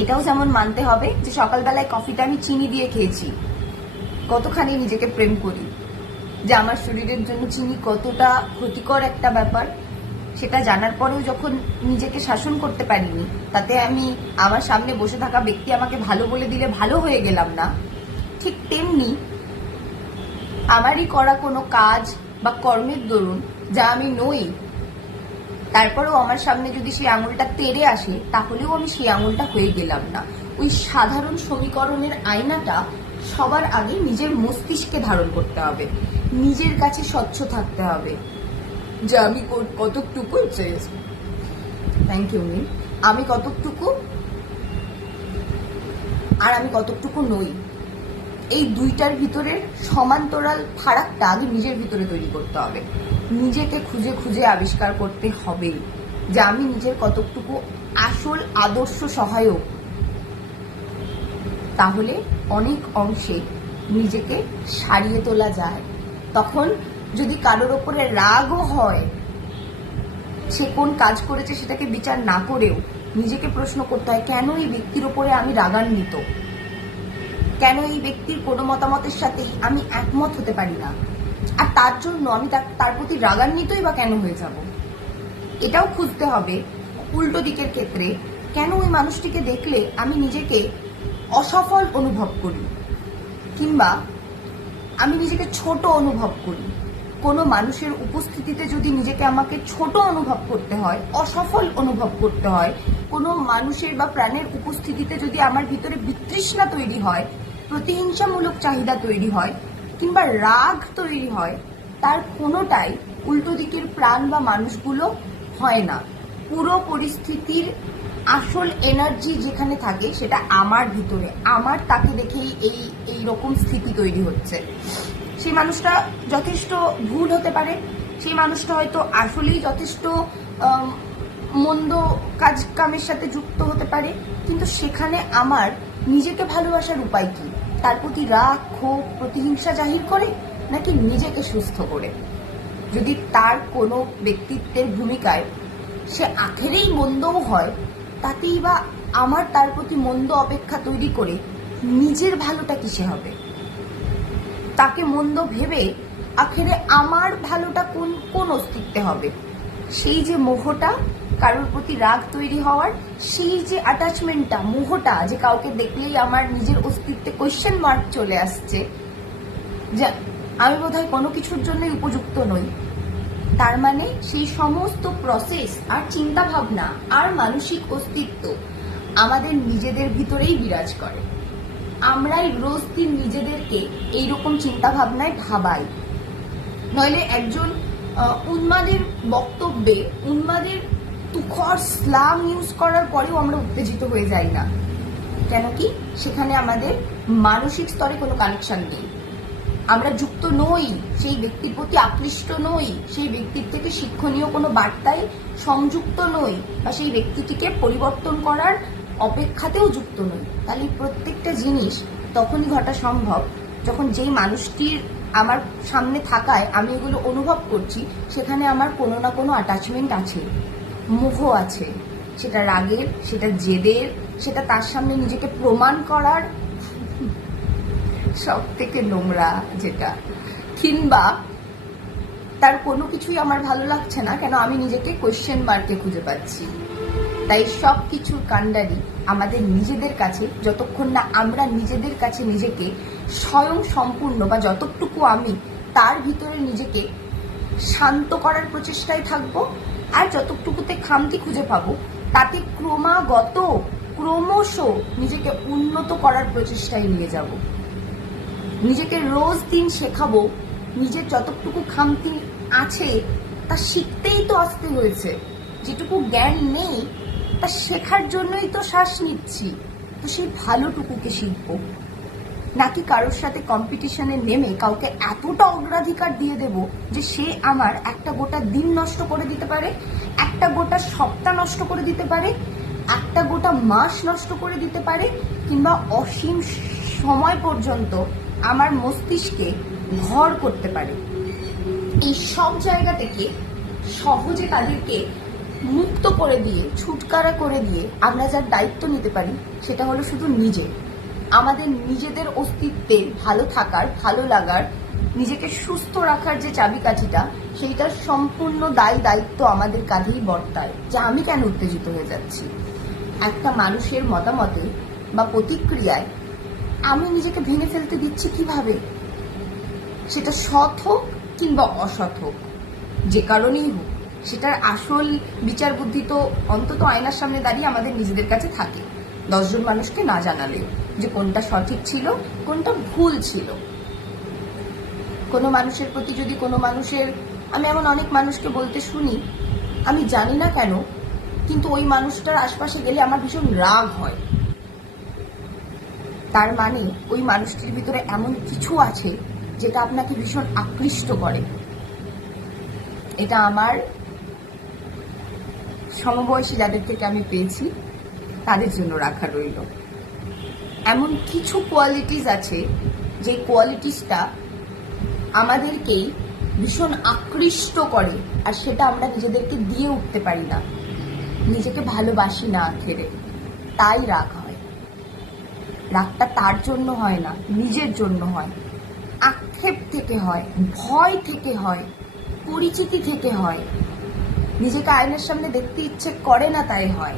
এটাও যেমন মানতে হবে যে সকালবেলায় কফিটা আমি চিনি দিয়ে খেয়েছি, কতখানি নিজেকে প্রেম করি, যে আমার শরীরের জন্য চিনি কতটা ক্ষতিকর একটা ব্যাপার, সেটা জানার পরেও যখন নিজেকে শাসন করতে পারিনি, তাতে আমি আমার সামনে বসে থাকা ব্যক্তি আমাকে ভালো বলে দিলে ভালো হয়ে গেলাম না। ঠিক তেমনি আমারই করা কোনো কাজ বা কর্মের দরুন যা আমি নই, তারপরেও আমার সামনে যদি সেই আঙুলটা তেড়ে আসে, তাহলেও আমি সেই আঙুলটা হয়ে গেলাম না। ওই সাধারণ সমীকরণের আয়নাটা সবার আগে নিজের মস্তিষ্কে ধারণ করতে হবে। নিজের কাছে স্বচ্ছ থাকতে হবে যে আমি কতটুকু, থ্যাংক ইউ মিম, আমি কতটুকু আর আমি কতটুকু নই, এই দুইটার ভিতরের সমান্তরাল ফারাকটা আগে নিজের ভিতরে তৈরি করতে হবে। নিজেকে খুঁজে খুঁজে আবিষ্কার করতে হবে যে আমি নিজের কতটুকু আসল আদর্শ সহায়ক। তাহলে অনেক অংশে নিজেকে সারিয়ে তোলা যায়। তখন যদি কারোর ওপরে রাগও হয়, সে কোন কাজ করেছে সেটাকে বিচার না করেও নিজেকে প্রশ্ন করতে হয়, কেন এই ব্যক্তির ওপরে আমি রাগান্বিত, কেন এই ব্যক্তির কোনো মতামতের সাথেই আমি একমত হতে পারি না, আর তার জন্য আমি তার প্রতি রাগান্বিতই বা কেন হয়ে যাব। এটাও খুঁজতে হবে উল্টো দিকের ক্ষেত্রে, কেন ওই মানুষটিকে দেখলে আমি নিজেকে অসফল অনুভব করি, কিংবা আমি নিজেকে ছোট অনুভব করি। কোনো মানুষের উপস্থিতিতে যদি নিজেকে আমাকে ছোট অনুভব করতে হয়, অসফল অনুভব করতে হয়, কোনো মানুষের বা প্রাণের উপস্থিতিতে যদি আমার ভিতরে বিতৃষ্ণা তৈরি হয়, প্রতিহিংসামূলক চাহিদা তৈরি হয়, কিংবা রাগ তৈরি হয়, তার কোনোটাই উল্টো দিকের প্রাণ বা মানুষগুলো হয় না। পুরো পরিস্থিতির আসল এনার্জি যেখানে থাকে সেটা আমার ভিতরে, আমার তাকে দেখেই এই রকম স্থিতি তৈরি হচ্ছে। সেই মানুষটা যথেষ্ট ভুল হতে পারে, সেই মানুষটা হয়তো আসলেই যথেষ্ট মন্দ কাজ কামের সাথে যুক্ত হতে পারে, কিন্তু সেখানে আমার নিজেকে ভালোবাসার উপায় কি? তার প্রতি রাগ, ক্ষোভ, প্রতিহিংসা জাহির করে, নাকি নিজেকে সুস্থ করে? যদি তার কোনো ব্যক্তিত্বের ভূমিকায় সে আখেরেই মন্দও হয়, তাতেই বা আমার তার প্রতি মন্দ অপেক্ষা তৈরি করে নিজের ভালোটা কিসে হবে? তাকে মন্দ ভেবে আখেরে আমার ভালোটা কোন অস্তিত্বে হবে? সেই যে মোহটা, কারোর প্রতি রাগ তৈরি হওয়ার, সেই যে অ্যাটাচমেন্টটা, মোহটা, যে কাউকে দেখলেই আমার নিজের অস্তিত্বে কোয়েশ্চেন মার্ক চলে আসছে, যে আমি বোধহয় কোনো কিছুর জন্যই উপযুক্ত নই। তার মানে সেই সমস্ত প্রসেস আর চিন্তা ভাবনা আর মানসিক অস্তিত্ব আমাদের নিজেদের ভিতরেই বিরাজ করে। আমরাই রোজ দিন নিজেদেরকে এইরকম চিন্তা ভাবনায় ভাবাই। নইলে একজন উন্মাদের বক্তব্যে, উন্মাদের তুখর স্লাম ইউজ করার পরেও আমরা উত্তেজিত হয়ে যাই না। কেন কি? সেখানে আমাদের মানসিক স্তরে কোনো কানেকশন নেই, আমরা যুক্ত নই, সেই ব্যক্তির প্রতি আকৃষ্ট নই, সেই ব্যক্তির থেকে শিক্ষণীয় কোনো বার্তায় সংযুক্ত নই, বা সেই ব্যক্তিটিকে পরিবর্তন করার অপেক্ষাতেও যুক্ত নই। তাহলে প্রত্যেকটা জিনিস তখনই ঘটা সম্ভব যখন যেই মানুষটির আমার সামনে থাকায় আমি এগুলো অনুভব করছি, সেখানে আমার কোনো না কোনো অ্যাটাচমেন্ট আছে, মোহ আছে, সেটা রাগের, সেটা জেদের, সেটা তার সামনে নিজেকে প্রমাণ করার, সব থেকে নোংরা যেটা, কিংবা তার কোনো কিছুই আমার ভালো লাগছে না, কেন আমি নিজেকে কোয়েশ্চেন মার্কে খুঁজে পাচ্ছি। তাই সব কিছুর কাণ্ডারি আমাদের নিজেদের কাছে। যতক্ষণ না আমরা নিজেদের কাছে নিজেকে স্বয়ং সম্পূর্ণ বা যতটুকু আমি, তার ভিতরে নিজেকে শান্ত করার প্রচেষ্টায় থাকবো, আর যতটুকুতে খামতি খুঁজে পাবো তাতে ক্রমশ নিজেকে উন্নত করার প্রচেষ্টায় নিয়ে যাব। নিজেকে রোজ দিন শেখাবো, নিজের যতটুকু খামতি আছে তা শিখতেই তো আসতে হয়েছে। যেটুকু জ্ঞান নেই তা শেখার জন্যই তো শ্বাস নিচ্ছি, তো সেই ভালোটুকুকে শিখবো। নাকি কারোর সাথে কম্পিটিশনে নেমে কাউকে এতটা অগ্রাধিকার দিয়ে দেব যে সে আমার একটা গোটা দিন নষ্ট করে দিতে পারে, একটা গোটা সপ্তাহ নষ্ট করে দিতে পারে, একটা গোটা মাস নষ্ট করে দিতে পারে, কিংবা অসীম সময় পর্যন্ত আমার মস্তিষ্কে ঘর করতে পারে। এই সব জায়গা থেকে সহজে তাদেরকে মুক্ত করে দিয়ে, ছুটকারা করে দিয়ে আমরা যার দায়িত্ব নিতে পারি সেটা হলো শুধু আমাদের নিজেদের অস্তিত্বে ভালো থাকার, ভালো লাগার, নিজেকে সুস্থ রাখার যে চাবিকাঠিটা, সেইটার সম্পূর্ণ দায়িত্ব আমাদের কাঁধেই বর্তায়। যে আমি কেন উত্তেজিত হয়ে যাচ্ছি একটা মানুষের মতামতে বা প্রতিক্রিয়ায়, আমি নিজেকে ভেঙে ফেলতে দিচ্ছি কিভাবে? সেটা সৎ হোক কিংবা অসৎ হোক, যে কারণেই হোক, সেটার আসল বিচার বুদ্ধি তো অন্তত আয়নার সামনে দাঁড়িয়ে আমাদের নিজেদের কাছে থাকে, 10 জন মানুষকে না জানালে যে কোনটা সঠিক ছিল, কোনটা ভুল ছিল। কোনো মানুষের প্রতি যদি কোনো মানুষের, আমি এমন অনেক মানুষকে বলতে শুনি, আমি জানি না কেন কিন্তু ওই মানুষটার আশপাশে গেলে আমার ভীষণ রাগ হয়। তার মানে ওই মানুষটির ভিতরে এমন কিছু আছে যেটা আপনাকে ভীষণ আকৃষ্ট করে। এটা আমার সমবয়সী যাদের থেকে আমি পেয়েছি তাদের জন্য রাখা রইল। এমন কিছু কোয়ালিটিস আছে যে কোয়ালিটিসটা আমাদেরকেই ভীষণ আকৃষ্ট করে, আর সেটা আমরা নিজেদেরকে দিয়ে উঠতে পারি না, নিজেকে ভালোবাসি না আখেরে, তাই রাগ হয়। রাগটা তার জন্য হয় না, নিজের জন্য হয়, আক্ষেপ থেকে হয়, ভয় থেকে হয়, পরিচিতি থেকে হয়, নিজেকে আয়নার সামনে দেখতে ইচ্ছে করে না তাই হয়।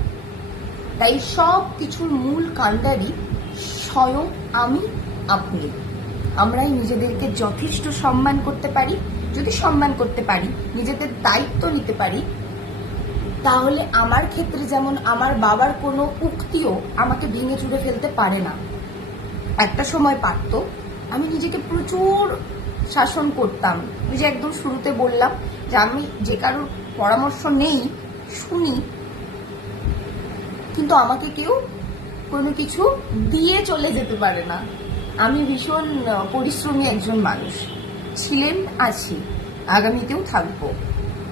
তাই সব কিছুর মূল কাণ্ডারি স্বয়ং আমি, আপনি। আমরাই নিজেদেরকে যথেষ্ট সম্মান করতে পারি। যদি সম্মান করতে পারি, নিজেদের দায়িত্ব নিতে পারি, তাহলে আমার ক্ষেত্রে যেমন আমার বাবার কোনো উক্তিও আমাকে ভেঙে চুরে ফেলতে পারে না। একটা সময় পারতো, আমি নিজেকে প্রচুর শাসন করতাম। ওই যে একদম শুরুতে বললাম যে আমি যে কারোর পরামর্শ নেই, শুনি, কিন্তু আমাকে কেউ কোনো কিছু দিয়ে চলে যেতে পারে না। আমি ভীষণ পরিশ্রমী একজন মানুষ ছিলেন, আছি, আগামীতেও থাকবো।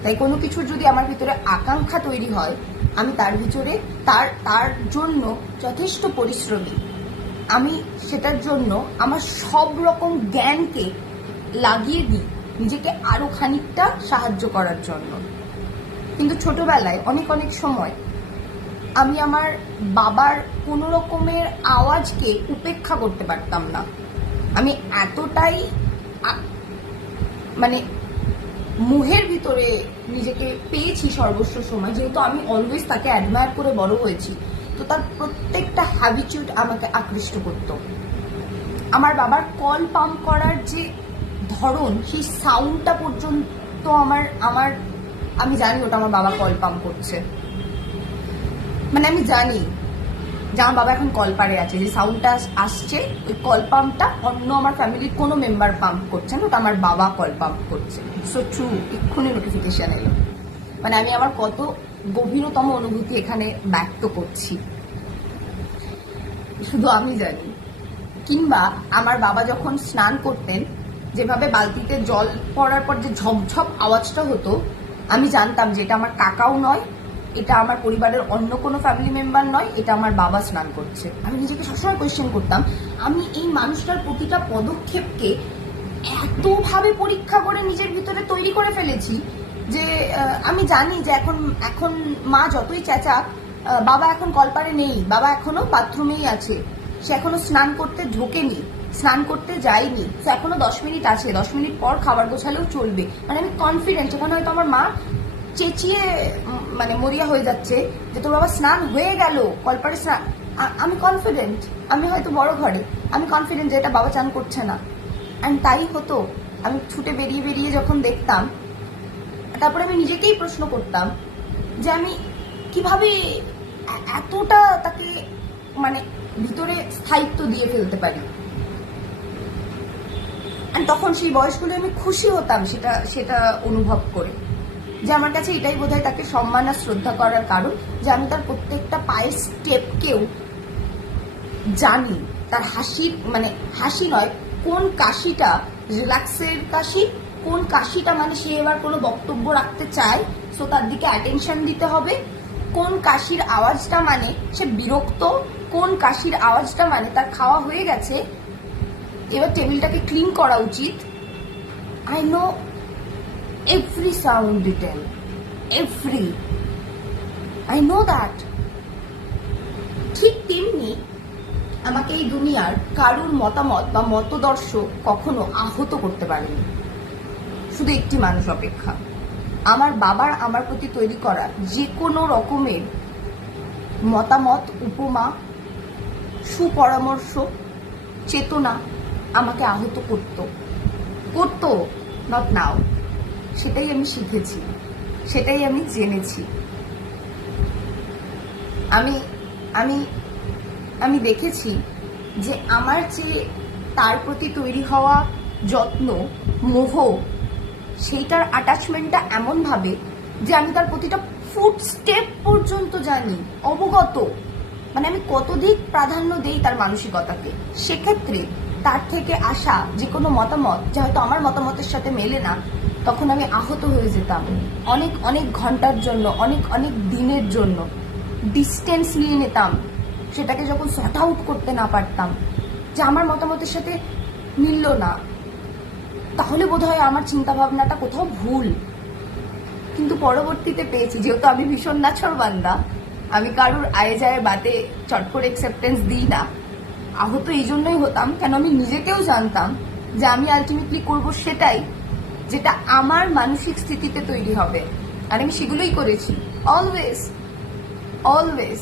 তাই কোনো কিছুর যদি আমার ভিতরে আকাঙ্ক্ষা তৈরি হয়, আমি তার ভিতরে তার জন্য যথেষ্ট পরিশ্রমী। আমি সেটার জন্য আমার সব রকম জ্ঞানকে লাগিয়ে দিই নিজেকে আরো খানিকটা সাহায্য করার জন্য। কিন্তু ছোটবেলায় অনেক সময় আমি আমার বাবার কোনো রকমের আওয়াজকে উপেক্ষা করতে পারতাম না। আমি এতটাই মানে মুহের ভিতরে নিজেকে পেয়েছি সর্বস্ব সময়, যেহেতু আমি অলওয়েজ তাকে অ্যাডমায়ার করে বড় হয়েছি, তো তার প্রত্যেকটা হ্যাবিচুড আমাকে আকৃষ্ট করত। আমার বাবার কল পাম্প করার যে ধরন, সেই সাউন্ডটা পর্যন্ত আমি জানি ওটা আমার বাবা কল পাম্প করছে। মানে আমি জানি যে আমার বাবা এখন কল পারে আছে, যে সাউন্ডটা আসছে ওই কল পাম্পটা অন্য আমার ফ্যামিলির কোনো মেম্বার পাম্প করছে না, ওটা আমার বাবা কল পাম্প করছে। সো ট্রু, এক্ষুনি নোটিফিকেশন এলো। মানে আমি আমার কত গভীরতম অনুভূতি এখানে ব্যক্ত করছি শুধু আমি জানি। কিংবা আমার বাবা যখন স্নান করতেন, যেভাবে বালতিতে জল পড়ার পর যে ঝপঝপ আওয়াজটা হতো, আমি জানতাম যে এটা আমার কাকাও নয়, এটা আমার পরিবারের অন্য কোনো ফ্যামিলি মেম্বার নয়, এটা আমার বাবা স্নান করছে। আমি নিজেকে সবসময় কোয়েশ্চেন করতাম, আমি এই মানুষটার প্রতিটা পদক্ষেপকে এতভাবে পরীক্ষা করে নিজের ভিতরে তৈরি করে ফেলেছি যে আমি জানি যে এখন মা যতই চেঁচাক, বাবা এখন কলপারে নেই, বাবা এখনো বাথরুমেই আছে, সে এখনো স্নান করতে ঢোকেনি, স্নান করতে যায়নি, সে এখনো 10 মিনিট আছে, 10 মিনিট পর খাবার গোছালেও চলবে। মানে আমি কনফিডেন্ট। এখানে হয়তো আমার মা চেঁচিয়ে মানে মরিয়া হয়ে যাচ্ছে যে তোর বাবা স্নান হয়ে গেল, কলপারে স্নান, আমি কনফিডেন্ট। আমি হয়তো বড় ঘরে, আমি কনফিডেন্ট যে এটা বাবা চান করছে না। অ্যান্ড তাই হতো। আমি ছুটে বেরিয়ে যখন দেখতাম, তারপরে আমি নিজেকেই প্রশ্ন করতাম যে আমি কিভাবে এতটা তাকে মানে ভিতরে স্থায়িত্ব দিয়ে ফেলতে পারি। আর তখন সেই বয়সগুলো আমি খুশি হতাম সেটা অনুভব করে, যে আমার কাছে এটাই বোধহয় তাকে সম্মান আর শ্রদ্ধা করার কারণ, যে আমি তার প্রত্যেকটা পায়ের স্টেপকেও জানি। তার হাসি নয়, কোন কাশিটা রিল্যাক্সের কাশি, কোন কাশিটা মানে সে এবার কোনো বক্তব্য রাখতে চায়, সো তার দিকে অ্যাটেনশন দিতে হবে, কোন কাশির আওয়াজটা মানে সে বিরক্ত, কোন কাশির আওয়াজটা মানে তার খাওয়া হয়ে গেছে, এবার টেবিলটাকে ক্লিন করা উচিত। I know every sound detail, I know that. ঠিক তেমনি আমাকে এই দুনিয়ার কারুর মতামত বা মতদর্শ কখনো আহত করতে পারেনি, শুধু একটি মানুষ অপেক্ষা। আমার বাবার আমার প্রতি তৈরি করা যে কোনো রকমের মতামত, উপমা, সুপরামর্শ, চেতনা আমাকে আহত করতো, নট নাও। সেটাই আমি শিখেছি, সেটাই আমি জেনেছি। আমি দেখেছি যে আমার যে তার প্রতি তৈরি হওয়া যত্ন, মোহ, সেইটার অ্যাটাচমেন্টটা এমনভাবে যে আমি তার প্রতিটা ফুট স্টেপ পর্যন্ত জানি, অবগত, মানে আমি কতদিক প্রাধান্য দেই তার মানসিকতাকে। সেক্ষেত্রে তার থেকে আসা যে কোনো মতামত যে হয়তো আমার মতামতের সাথে মেলে না, তখন আমি আহত হয়ে যেতাম অনেক অনেক ঘন্টার জন্য, অনেক অনেক দিনের জন্য। ডিস্টেন্স নিয়ে নিতাম সেটাকে যখন সর্ট আউট করতে না পারতাম যে আমার মতামতের সাথে মিলল না, তাহলে বোধহয় আমার চিন্তা ভাবনাটা কোথাও ভুল। কিন্তু পরবর্তীতে পেয়েছি, যেহেতু আমি ভীষণ নাছোড়বান্দা, আমি কারুর আয়ে যায় বাতে চট করে অ্যাকসেপ্টেন্স দিই না। আহত এই জন্যই হতাম কেন আমি নিজেকেও জানতাম যে আমি আলটিমেটলি করব সেটাই যেটা আমার মানসিক স্থিতিতে তৈরি হবে, আর আমি সেগুলোই করেছি অলওয়েজ অলওয়েজ।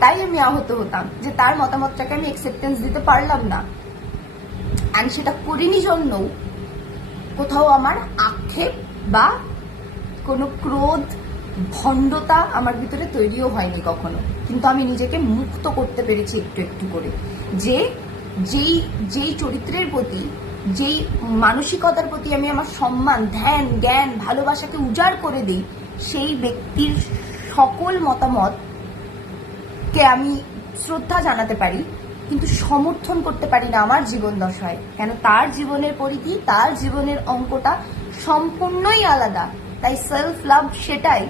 তাই আমি আহত হতাম যে তার মতামতটাকে আমি অ্যাকসেপ্টেন্স দিতে পারলাম না, অ্যান্ড সেটা করিনি জন্যও কোথাও আমার আক্ষেপ বা কোনো ক্রোধ, ভণ্ডতা আমার ভিতরে তৈরিও হয়নি কখনো। কিন্তু আমি নিজেকে মুক্ত করতে পেরেছি একটু একটু করে, যে যেই চরিত্রের প্রতি, যেই মানসিকতার প্রতি আমি আমার সম্মান, ধ্যান, জ্ঞান, ভালোবাসাকে উজাড় করে দিই, সেই ব্যক্তির সকল মতামতকে আমি শ্রদ্ধা জানাতে পারি, কিন্তু সমর্থন করতে পারি না আমার জীবন দশায়। কেন? তার জীবনের পরিধি, তার জীবনের অঙ্কটা সম্পূর্ণই আলাদা। তাই সেলফ লাভ সেটাই,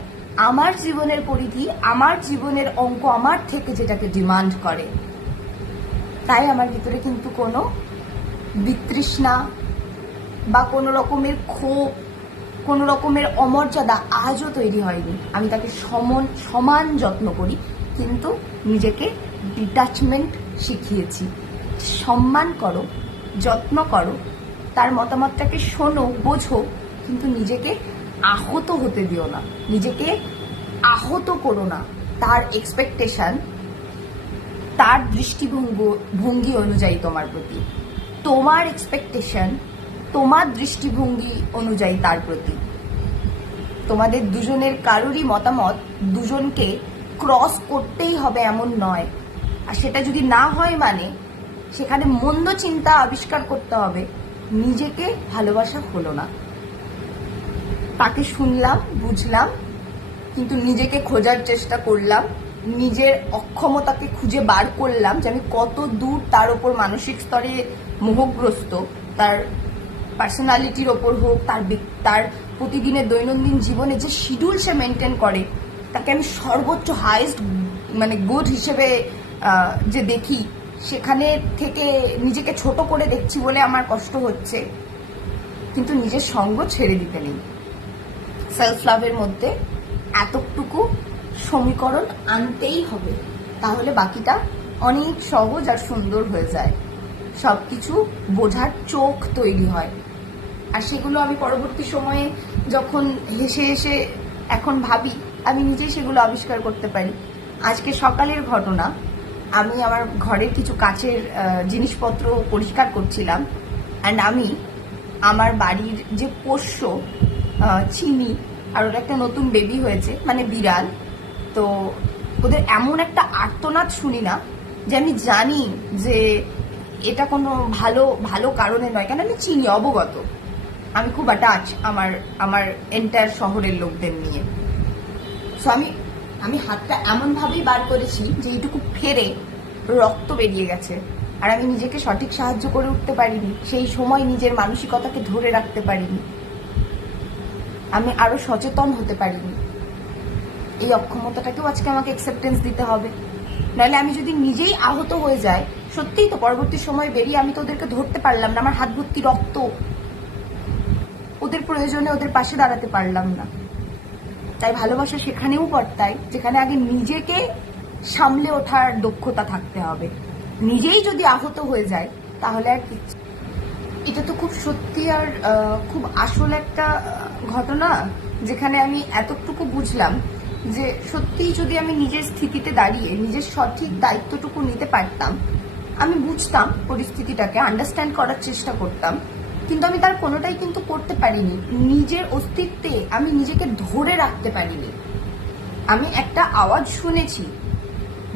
আমার জীবনের পরিধি, আমার জীবনের অঙ্ক আমার থেকে যেটাকে ডিমান্ড করে। তাই আমার ভিতরে কিন্তু কোনো বিতৃষ্ণা বা কোনো রকমের ক্ষোভ, কোনো রকমের অমর্যাদা আজও তৈরি হয়নি। আমি তাকে সমান যত্ন করি, কিন্তু নিজেকে ডিটাচমেন্ট শিখিয়েছি। সম্মান করো, যত্ন করো, তার মতামতটাকে শোনো, বোঝো, কিন্তু নিজেকে আহত হতে দিও না, নিজেকে আহত করো না। তার এক্সপেকটেশন, তার দৃষ্টিভঙ্গি অনুযায়ী তোমার প্রতি, তোমার এক্সপেকটেশন, তোমার দৃষ্টিভঙ্গি অনুযায়ী তার প্রতি। তোমাদের দুজনের কারোরই মতামত দুজনকে ক্রস করতেই হবে এমন নয়। আর সেটা যদি না হয়, মানে সেখানে মন্দ চিন্তা আবিষ্কার করতে হবে। নিজেকে ভালোবাসা হলো না। তাকে শুনলাম, বুঝলাম, কিন্তু নিজেকে খোঁজার চেষ্টা করলাম, নিজের অক্ষমতাকে খুঁজে বার করলাম যে আমি কত দূর তার ওপর মানসিক স্তরে মোহগ্রস্ত, তার পার্সোনালিটির ওপর হোক, তার প্রতিদিনের দৈনন্দিন জীবনে যে শিডিউল সে মেনটেন করে, তাকে আমি সর্বোচ্চ হাইয়েস্ট মানে গুড হিসেবে যে দেখি, সেখানে থেকে নিজেকে ছোট করে দেখছি বলে আমার কষ্ট হচ্ছে। কিন্তু নিজের সঙ্গ ছেড়ে দিতে নেই। সেলফ লাভের মধ্যে এতটুকু সমীকরণ আনতেই হবে, তাহলে বাকিটা অনেক সহজ আর সুন্দর হয়ে যায়। সবকিছু বোঝার চোখ তৈরি হয়। আর সেগুলো আমি পরবর্তী সময়ে যখন হেসে হেসে এখন ভাবি, আমি নিজেই সেগুলো আবিষ্কার করতে পারি। আজকে সকালের ঘটনা, আমি আমার ঘরের কিছু কাচের জিনিসপত্র পরিষ্কার করছিলাম, অ্যান্ড আমি আমার বাড়ির যে পোষ্য চিনি, আর ওর একটা নতুন বেবি হয়েছে, মানে বিড়াল, তো ওদের এমন একটা আর্তনাদ শুনি না যে আমি জানি যে এটা কোনো ভালো ভালো কারণে নয়, কেন আমি চিনি, অবগত। আমি খুব অ্যাটাচ আমার এন্টায়ার শহরের লোকদের নিয়ে। সো আমি হাতটা এমনভাবেই বার করেছি যে এইটুকু ফেরে রক্ত বেরিয়ে গেছে, আর আমি নিজেকে সঠিক সাহায্য করে উঠতে পারিনি। সেই সময় নিজের মানসিকতাকে ধরে রাখতে পারিনি, আমি আরো সচেতন হতে পারিনি। এই অক্ষমতাটাকেও আজকে আমাকে অ্যাকসেপ্টেন্স দিতে হবে। নাহলে আমি যদি নিজেই আহত হয়ে যাই, সত্যিই তো পরবর্তী সময় বেরিয়ে আমি তো ওদেরকে ধরতে পারলাম না, আমার হাত ভর্তি রক্ত, ওদের প্রয়োজনে ওদের পাশে দাঁড়াতে পারলাম না। তাই ভালোবাসা সেখানেও পড়তাই যেখানে আগে নিজেকে সামলে ওঠার দক্ষতা থাকতে হবে। নিজেই যদি আহত হয়ে যায় তাহলে আর কিছু। এটা তো খুব সত্যি আর খুব আসল একটা ঘটনা, যেখানে আমি এতটুকু বুঝলাম যে সত্যিই যদি আমি নিজের স্থিতিতে দাঁড়িয়ে নিজের সঠিক দায়িত্বটুকু নিতে পারতাম, আমি বুঝতাম পরিস্থিতিটাকে, আন্ডারস্ট্যান্ড করার চেষ্টা করতাম, কিন্তু আমি তার কোনোটাই কিন্তু করতে পারিনি। নিজের অস্তিত্বে আমি নিজেকে ধরে রাখতে পারিনি। আমি একটা আওয়াজ শুনেছি,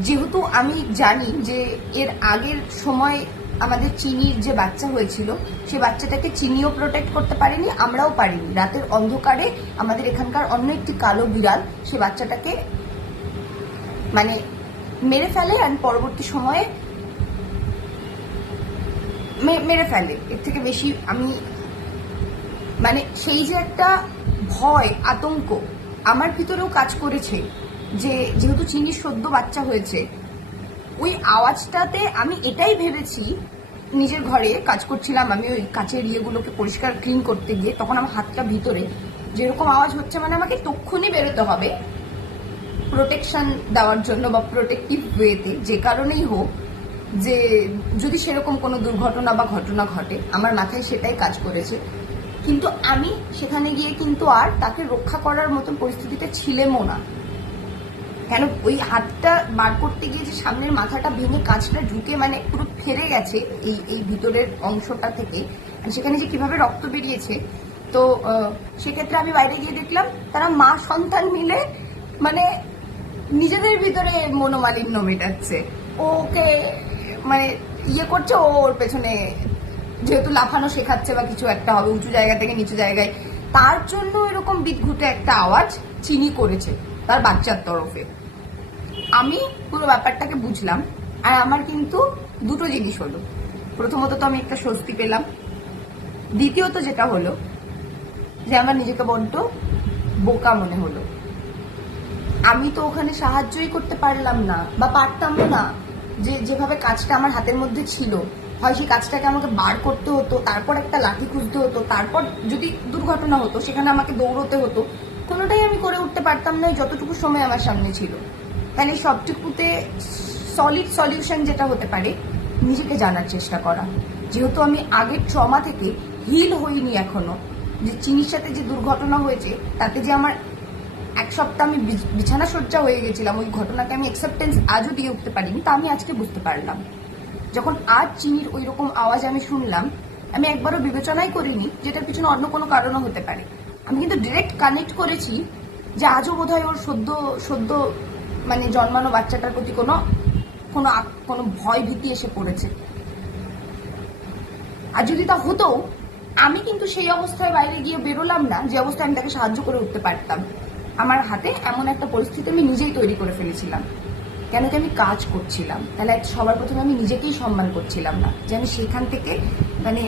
যেহেতু আমি জানি যে এর আগের সময় আমাদের চিনির যে বাচ্চা হয়েছিল সেই বাচ্চাটাকে চিনিও প্রোটেক্ট করতে পারেনি, আমরাও পারিনি। রাতের অন্ধকারে আমাদের এখানকার অন্য একটি কালো বিড়াল সে বাচ্চাটাকে মানে মেরে ফেলে, আর পরবর্তী সময়ে মেরে ফেলে। এর থেকে বেশি আমি মানে সেই যে একটা ভয় আতঙ্ক আমার ভিতরেও কাজ করেছে, যে যেহেতু চিনির সদ্য বাচ্চা হয়েছে, ওই আওয়াজটাতে আমি এটাই ভেবেছি। নিজের ঘরে কাজ করছিলাম আমি, ওই কাচের ইয়েগুলোকে পরিষ্কার ক্লিন করতে গিয়ে তখন আমার হাতটা ভিতরে যেরকম আওয়াজ হচ্ছে, মানে আমাকে তক্ষুনি বেরোতে হবে প্রোটেকশন দেওয়ার জন্য বা প্রোটেক্টিভ ওয়েতে, যে কারণেই হোক, যে যদি সেরকম কোনো দুর্ঘটনা বা ঘটনা ঘটে। আমার মাথায় সেটাই কাজ করেছে, কিন্তু আমি সেখানে গিয়ে কিন্তু আর তাকে রক্ষা করার মতন পরিস্থিতিতে ছিলামও না। কেন ওই হাতটা বার করতে গিয়ে যে সামনের মাথাটা ভেঙে কাঁচটা ঢুকে মানে পুরো ফেরে গেছে এই ভিতরের অংশটা থেকে, সেখানে যে কিভাবে রক্ত বেরিয়েছে। তো সেক্ষেত্রে আমি বাইরে গিয়ে দেখলাম তারা মা সন্তান মিলে মানে নিজেদের ভিতরে মনোমালিন্য মেটাচ্ছে। ওকে মানে ইয়ে করছে, ওর পেছনে যেহেতু লাফানো শেখাচ্ছে বা কিছু একটা হবে উঁচু জায়গা থেকে নিচু জায়গায়, তার জন্য এরকম বিদঘুটে একটা আওয়াজ চিনি করেছে তার বাচ্চার তরফে। আমি পুরো ব্যাপারটাকে বুঝলাম, আর আমার কিন্তু দুটো জিনিস হলো। প্রথমত তো আমি একটা স্বস্তি পেলাম, দ্বিতীয়ত যেটা হলো যে আমার নিজেকে বড্ড বোকা মনে হলো। আমি তো ওখানে সাহায্যই করতে পারলাম না বা পারতাম না, যেভাবে কাজটা আমার হাতের মধ্যে ছিল, হয় সেই কাজটাকে আমাকে বার করতে হতো, তারপর একটা লাঠি খুঁজতে হতো, তারপর যদি দুর্ঘটনা হতো সেখানে আমাকে দৌড়তে হতো। কোনোটাই আমি করে উঠতে পারতাম না যতটুকু সময় আমার সামনে ছিল। তাহলে সবটুকুতে সলিড সলিউশন যেটা হতে পারে, নিজেকে জানার চেষ্টা করা। যেহেতু আমি আগের ট্রমা থেকে হিল হইনি এখনো, যে চিনির সাথে যে দুর্ঘটনা হয়েছে তাতে যে আমার এক সপ্তাহ আমি বিছানা সজ্জা হয়ে গেছিলাম, ওই ঘটনাকে আমি অ্যাকসেপ্টেন্স আজও দিয়ে উঠতে পারিনি, তা আমি আজকে বুঝতে পারলাম। যখন আজ চিনির ওই রকম আওয়াজ আমি শুনলাম, আমি একবারও বিবেচনাই করিনি যেটার পিছনে অন্য কোনো কারণও হতে পারে। আমি কিন্তু ডিরেক্ট কানেক্ট করেছি যে আজও বোধহয় ওর সদ্য মানে জন্মানো বাচ্চাটার প্রতি কোনো কোনো কোনো ভয় ভীতি এসে পড়েছে। আর যদি তা হতো, আমি কিন্তু সেই অবস্থায় বাইরে গিয়ে বেরোলাম না যে অবস্থায় আমি তাকে সাহায্য করে উঠতে পারতাম। আমার হাতে এমন একটা পরিস্থিতি আমি নিজেই তৈরি করে ফেলেছিলাম। কেন কি আমি কাজ করছিলাম, তাহলে সবার প্রথমে আমি নিজেকেই সম্মান করছিলাম না, যে আমি সেখান থেকে মানে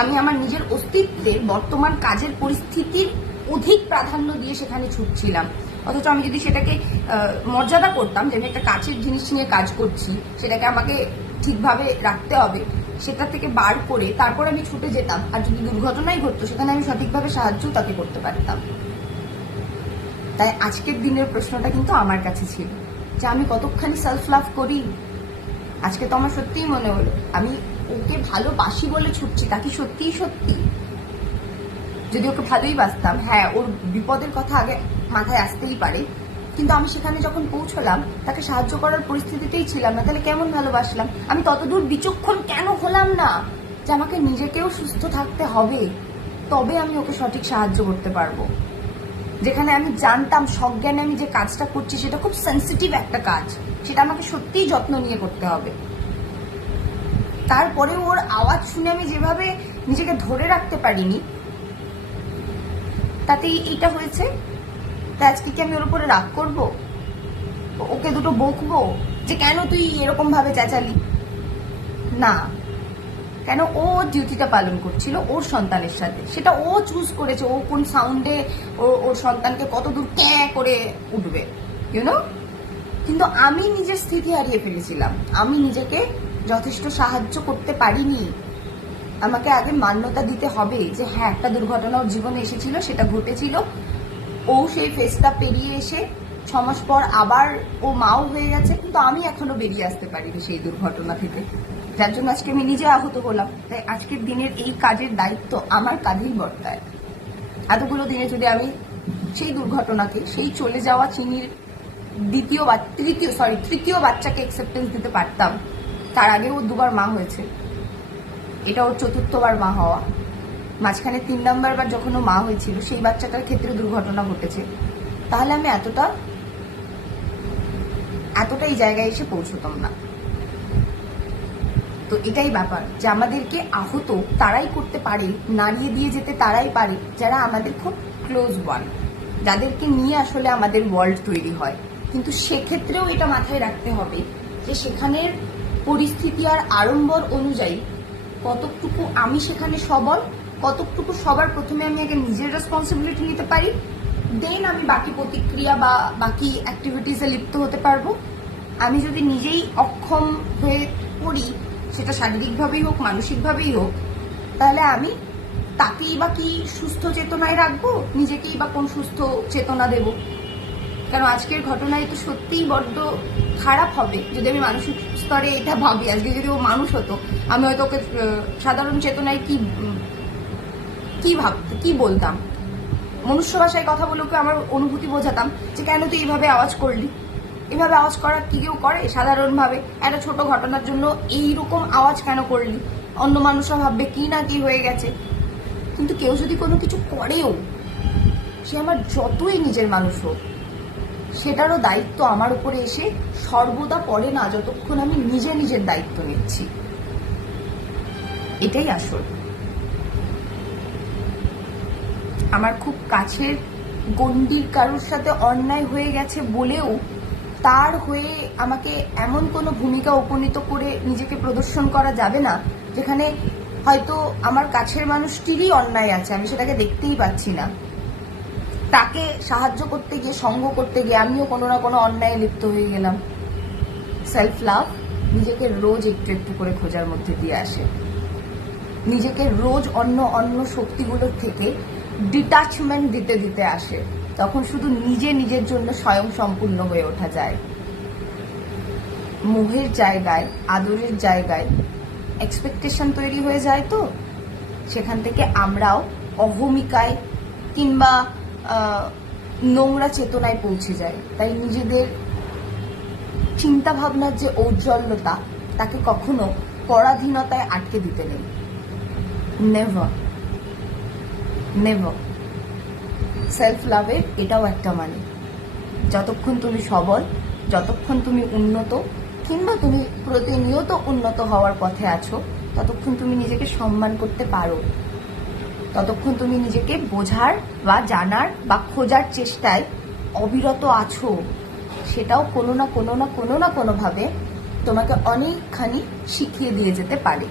আমি আমার নিজের অস্তিত্বের বর্তমান কাজের পরিস্থিতির অধিক প্রাধান্য দিয়ে সেখানে ছুটছিলাম। অথচ আমি যদি সেটাকে মর্যাদা করতাম, যে আমি একটা কাছের জিনিস নিয়ে কাজ করছি, সেটাকে আমাকে ঠিকভাবে রাখতে হবে, সেটা থেকে বার করে তারপর আমি ছুটে যেতাম, আর যদি দুর্ঘটনাই ঘটতো সেখানে আমি সঠিকভাবে সাহায্য তাকে করতে পারতাম। তাই আজকের দিনের প্রশ্নটা কিন্তু আমার কাছে ছিল যে আমি কতখানি সেলফ লাভ করি। আজকে তো আমার সত্যিই মনে হলো আমি ওকে ভালোবাসি বলে ছুটছি, তা কি সত্যিই সত্যি? যদি ওকে ভালোই বাসতাম, হ্যাঁ ওর বিপদের কথা আগে মাথায় আসতেই পারে, কিন্তু আমি সেখানে যখন পৌঁছলাম তাকে সাহায্য করার পরিস্থিতিতেই ছিলাম না, তাহলে কেমন ভালোবাসলাম? আমি ততদূর বিচক্ষণ কেন হলাম না যে আমাকে নিজেকেও সুস্থ থাকতে হবে, তবে আমি ওকে সঠিক সাহায্য করতে পারবো? যেখানে আমি জানতাম সজ্ঞানে আমি যে কাজটা করছি সেটা খুব সেন্সিটিভ একটা কাজ, সেটা আমাকে সত্যিই যত্ন নিয়ে করতে হবে। তারপরে ওর আওয়াজ শুনে আমি যেভাবে নিজেকে ধরে রাখতে পারিনি, তাতেই এইটা হয়েছে। তাই আজকে কি আমি ওর উপরে রাগ করবো, ওকে দুটো বকবো যে কেন তুই এরকম ভাবে চেঁচালি? না, কেন ও ডিউটিটা পালন করছিল ওর সন্তানের সাথে, সেটা ও চুজ করেছে ও কোন সাউন্ডে ওর সন্তানকে কত দূর ক্যাঁ করে উঠবে, ইউনো। কিন্তু আমি নিজের স্থিতি হারিয়ে ফেলেছিলাম, আমি নিজেকে যথেষ্ট সাহায্য করতে পারিনি। আমাকে আগে মান্যতা দিতে হবে যে হ্যাঁ একটা দুর্ঘটনা ওর জীবনে এসেছিল, সেটা ঘটেছিল, ও সেই ফেসটা পেরিয়ে এসে 6 মাস পর আবার ও মাও হয়ে গেছে, কিন্তু আমি এখনো বেরিয়ে আসতে পারিনি সেই দুর্ঘটনা থেকে, যার জন্য আজকে আমি নিজে আহত হলাম। তাই আজকের দিনের এই কাজের দায়িত্ব আমার কাঁধেই বর্তায়। এতগুলো দিনে যদি আমি সেই দুর্ঘটনাকে, সেই চলে যাওয়া চিনির তৃতীয় বাচ্চাকে অ্যাকসেপ্টেন্স দিতে পারতাম। তার আগে ও 2বার মা হয়েছে, এটা ওর 4র্থবার মা হওয়া। মাঝখানে 3 নম্বরবার যখন ও মা হয়েছিল সেই বাচ্চাটার ক্ষেত্রে দুর্ঘটনা ঘটেছে, তাহলে আমি এতটা এই জায়গায় এসে পৌঁছতাম না। তো এটাই ব্যাপার যে আমাদেরকে আহত তারাই করতে পারে, নাড়িয়ে দিয়ে যেতে তারাই পারে যারা আমাদের খুব ক্লোজ ওয়ান, যাদেরকে নিয়ে আসলে আমাদের ওয়ার্ল্ড তৈরি হয়। কিন্তু সেক্ষেত্রেও এটা মাথায় রাখতে হবে যে সেখানের পরিস্থিতি আর আড়ম্বর অনুযায়ী কতটুকু আমি সেখানে সবল, কতটুকু সবার প্রথমে আমি আগে নিজের রেসপন্সিবিলিটি নিতে পারি, দেন আমি বাকি প্রতিক্রিয়া বা বাকি অ্যাক্টিভিটিসে লিপ্ত হতে পারবো। আমি যদি নিজেই অক্ষম হয়ে পড়ি, সেটা শারীরিকভাবেই হোক মানসিকভাবেই হোক, তাহলে আমি তাকেই বা কি সুস্থ চেতনায় রাখবো, নিজেকেই বা কোন সুস্থ চেতনা দেব? কারণ আজকের ঘটনায় তো সত্যিই বড্ড খারাপ হবে যদি আমি মানসিক স্তরে এটা ভাবি। আজকে যদি ও মানুষ হতো, আমি হয়তো ওকে সাধারণ চেতনায় কি বলতাম, মনুষ্য ভাষায় কথা বলে ওকে আমার অনুভূতি বোঝাতাম যে কেন তুই এইভাবে আওয়াজ করলি। এভাবে আওয়াজ করার কি কেউ করে সাধারণভাবে? একটা ছোট ঘটনার জন্য এইরকম আওয়াজ কেন করলি? অন্য মানুষরা ভাববে কি না কি হয়ে গেছে। কিন্তু কেউ যদি কোনো কিছু করেও, সে আমার যতই নিজের মানুষ হোক, সেটারও দায়িত্ব আমার উপরে এসে সর্বদা পড়ে না যতক্ষণ আমি নিজের দায়িত্ব নিচ্ছি। এটাই আসল। আমার খুব কাছের গণ্ডির কারোর সাথে অন্যায় হয়ে গেছে বলেও তার হয়ে আমাকে এমন কোনো ভূমিকা উপনীত করে নিজেকে প্রদর্শন করা যাবে না যেখানে হয়তো আমার কাছের মানুষটিরই অন্যায় আছে, আমি সেটাকে দেখতেই পাচ্ছি না। তাকে সাহায্য করতে গিয়ে, সঙ্গ করতে গিয়ে আমিও কোনো না কোনো অন্যায়ে লিপ্ত হয়ে গেলাম। সেলফ লাভ নিজেকে রোজ একটু একটু করে খোঁজার মধ্যে দিয়ে আসে, নিজেকে রোজ অন্য শক্তিগুলোর থেকে ডিটাচমেন্ট দিতে দিতে আসে। তখন শুধু নিজের জন্য স্বয়ং সম্পূর্ণ হয়ে ওঠা যায়। মোহের জায়গায়, আদরের জায়গায় এক্সপেকটেশন তৈরি হয়ে যায়, তো সেখান থেকে আমরাও অহমিকায় কিংবা নোংরা চেতনায় পৌঁছে যায়। তাই নিজেদের চিন্তা ভাবনার যে ঔজ্জ্বল্যতা, তাকে কখনো পরাধীনতায় আটকে দিতে নেই। Never never. সেলফ লাভের এটাও একটা মানে, যতক্ষণ তুমি সবল, যতক্ষণ তুমি উন্নত কিংবা তুমি প্রতিনিয়ত উন্নত হওয়ার পথে আছো, ততক্ষণ তুমি নিজেকে সম্মান করতে পারো, ততক্ষণ তুমি নিজেকে বোঝার বা জানার বা খোঁজার চেষ্টায় অবিরত আছো। সেটাও কোনো না কোনোভাবে তোমাকে অনেকখানি শিখিয়ে দিয়ে যেতে পারে।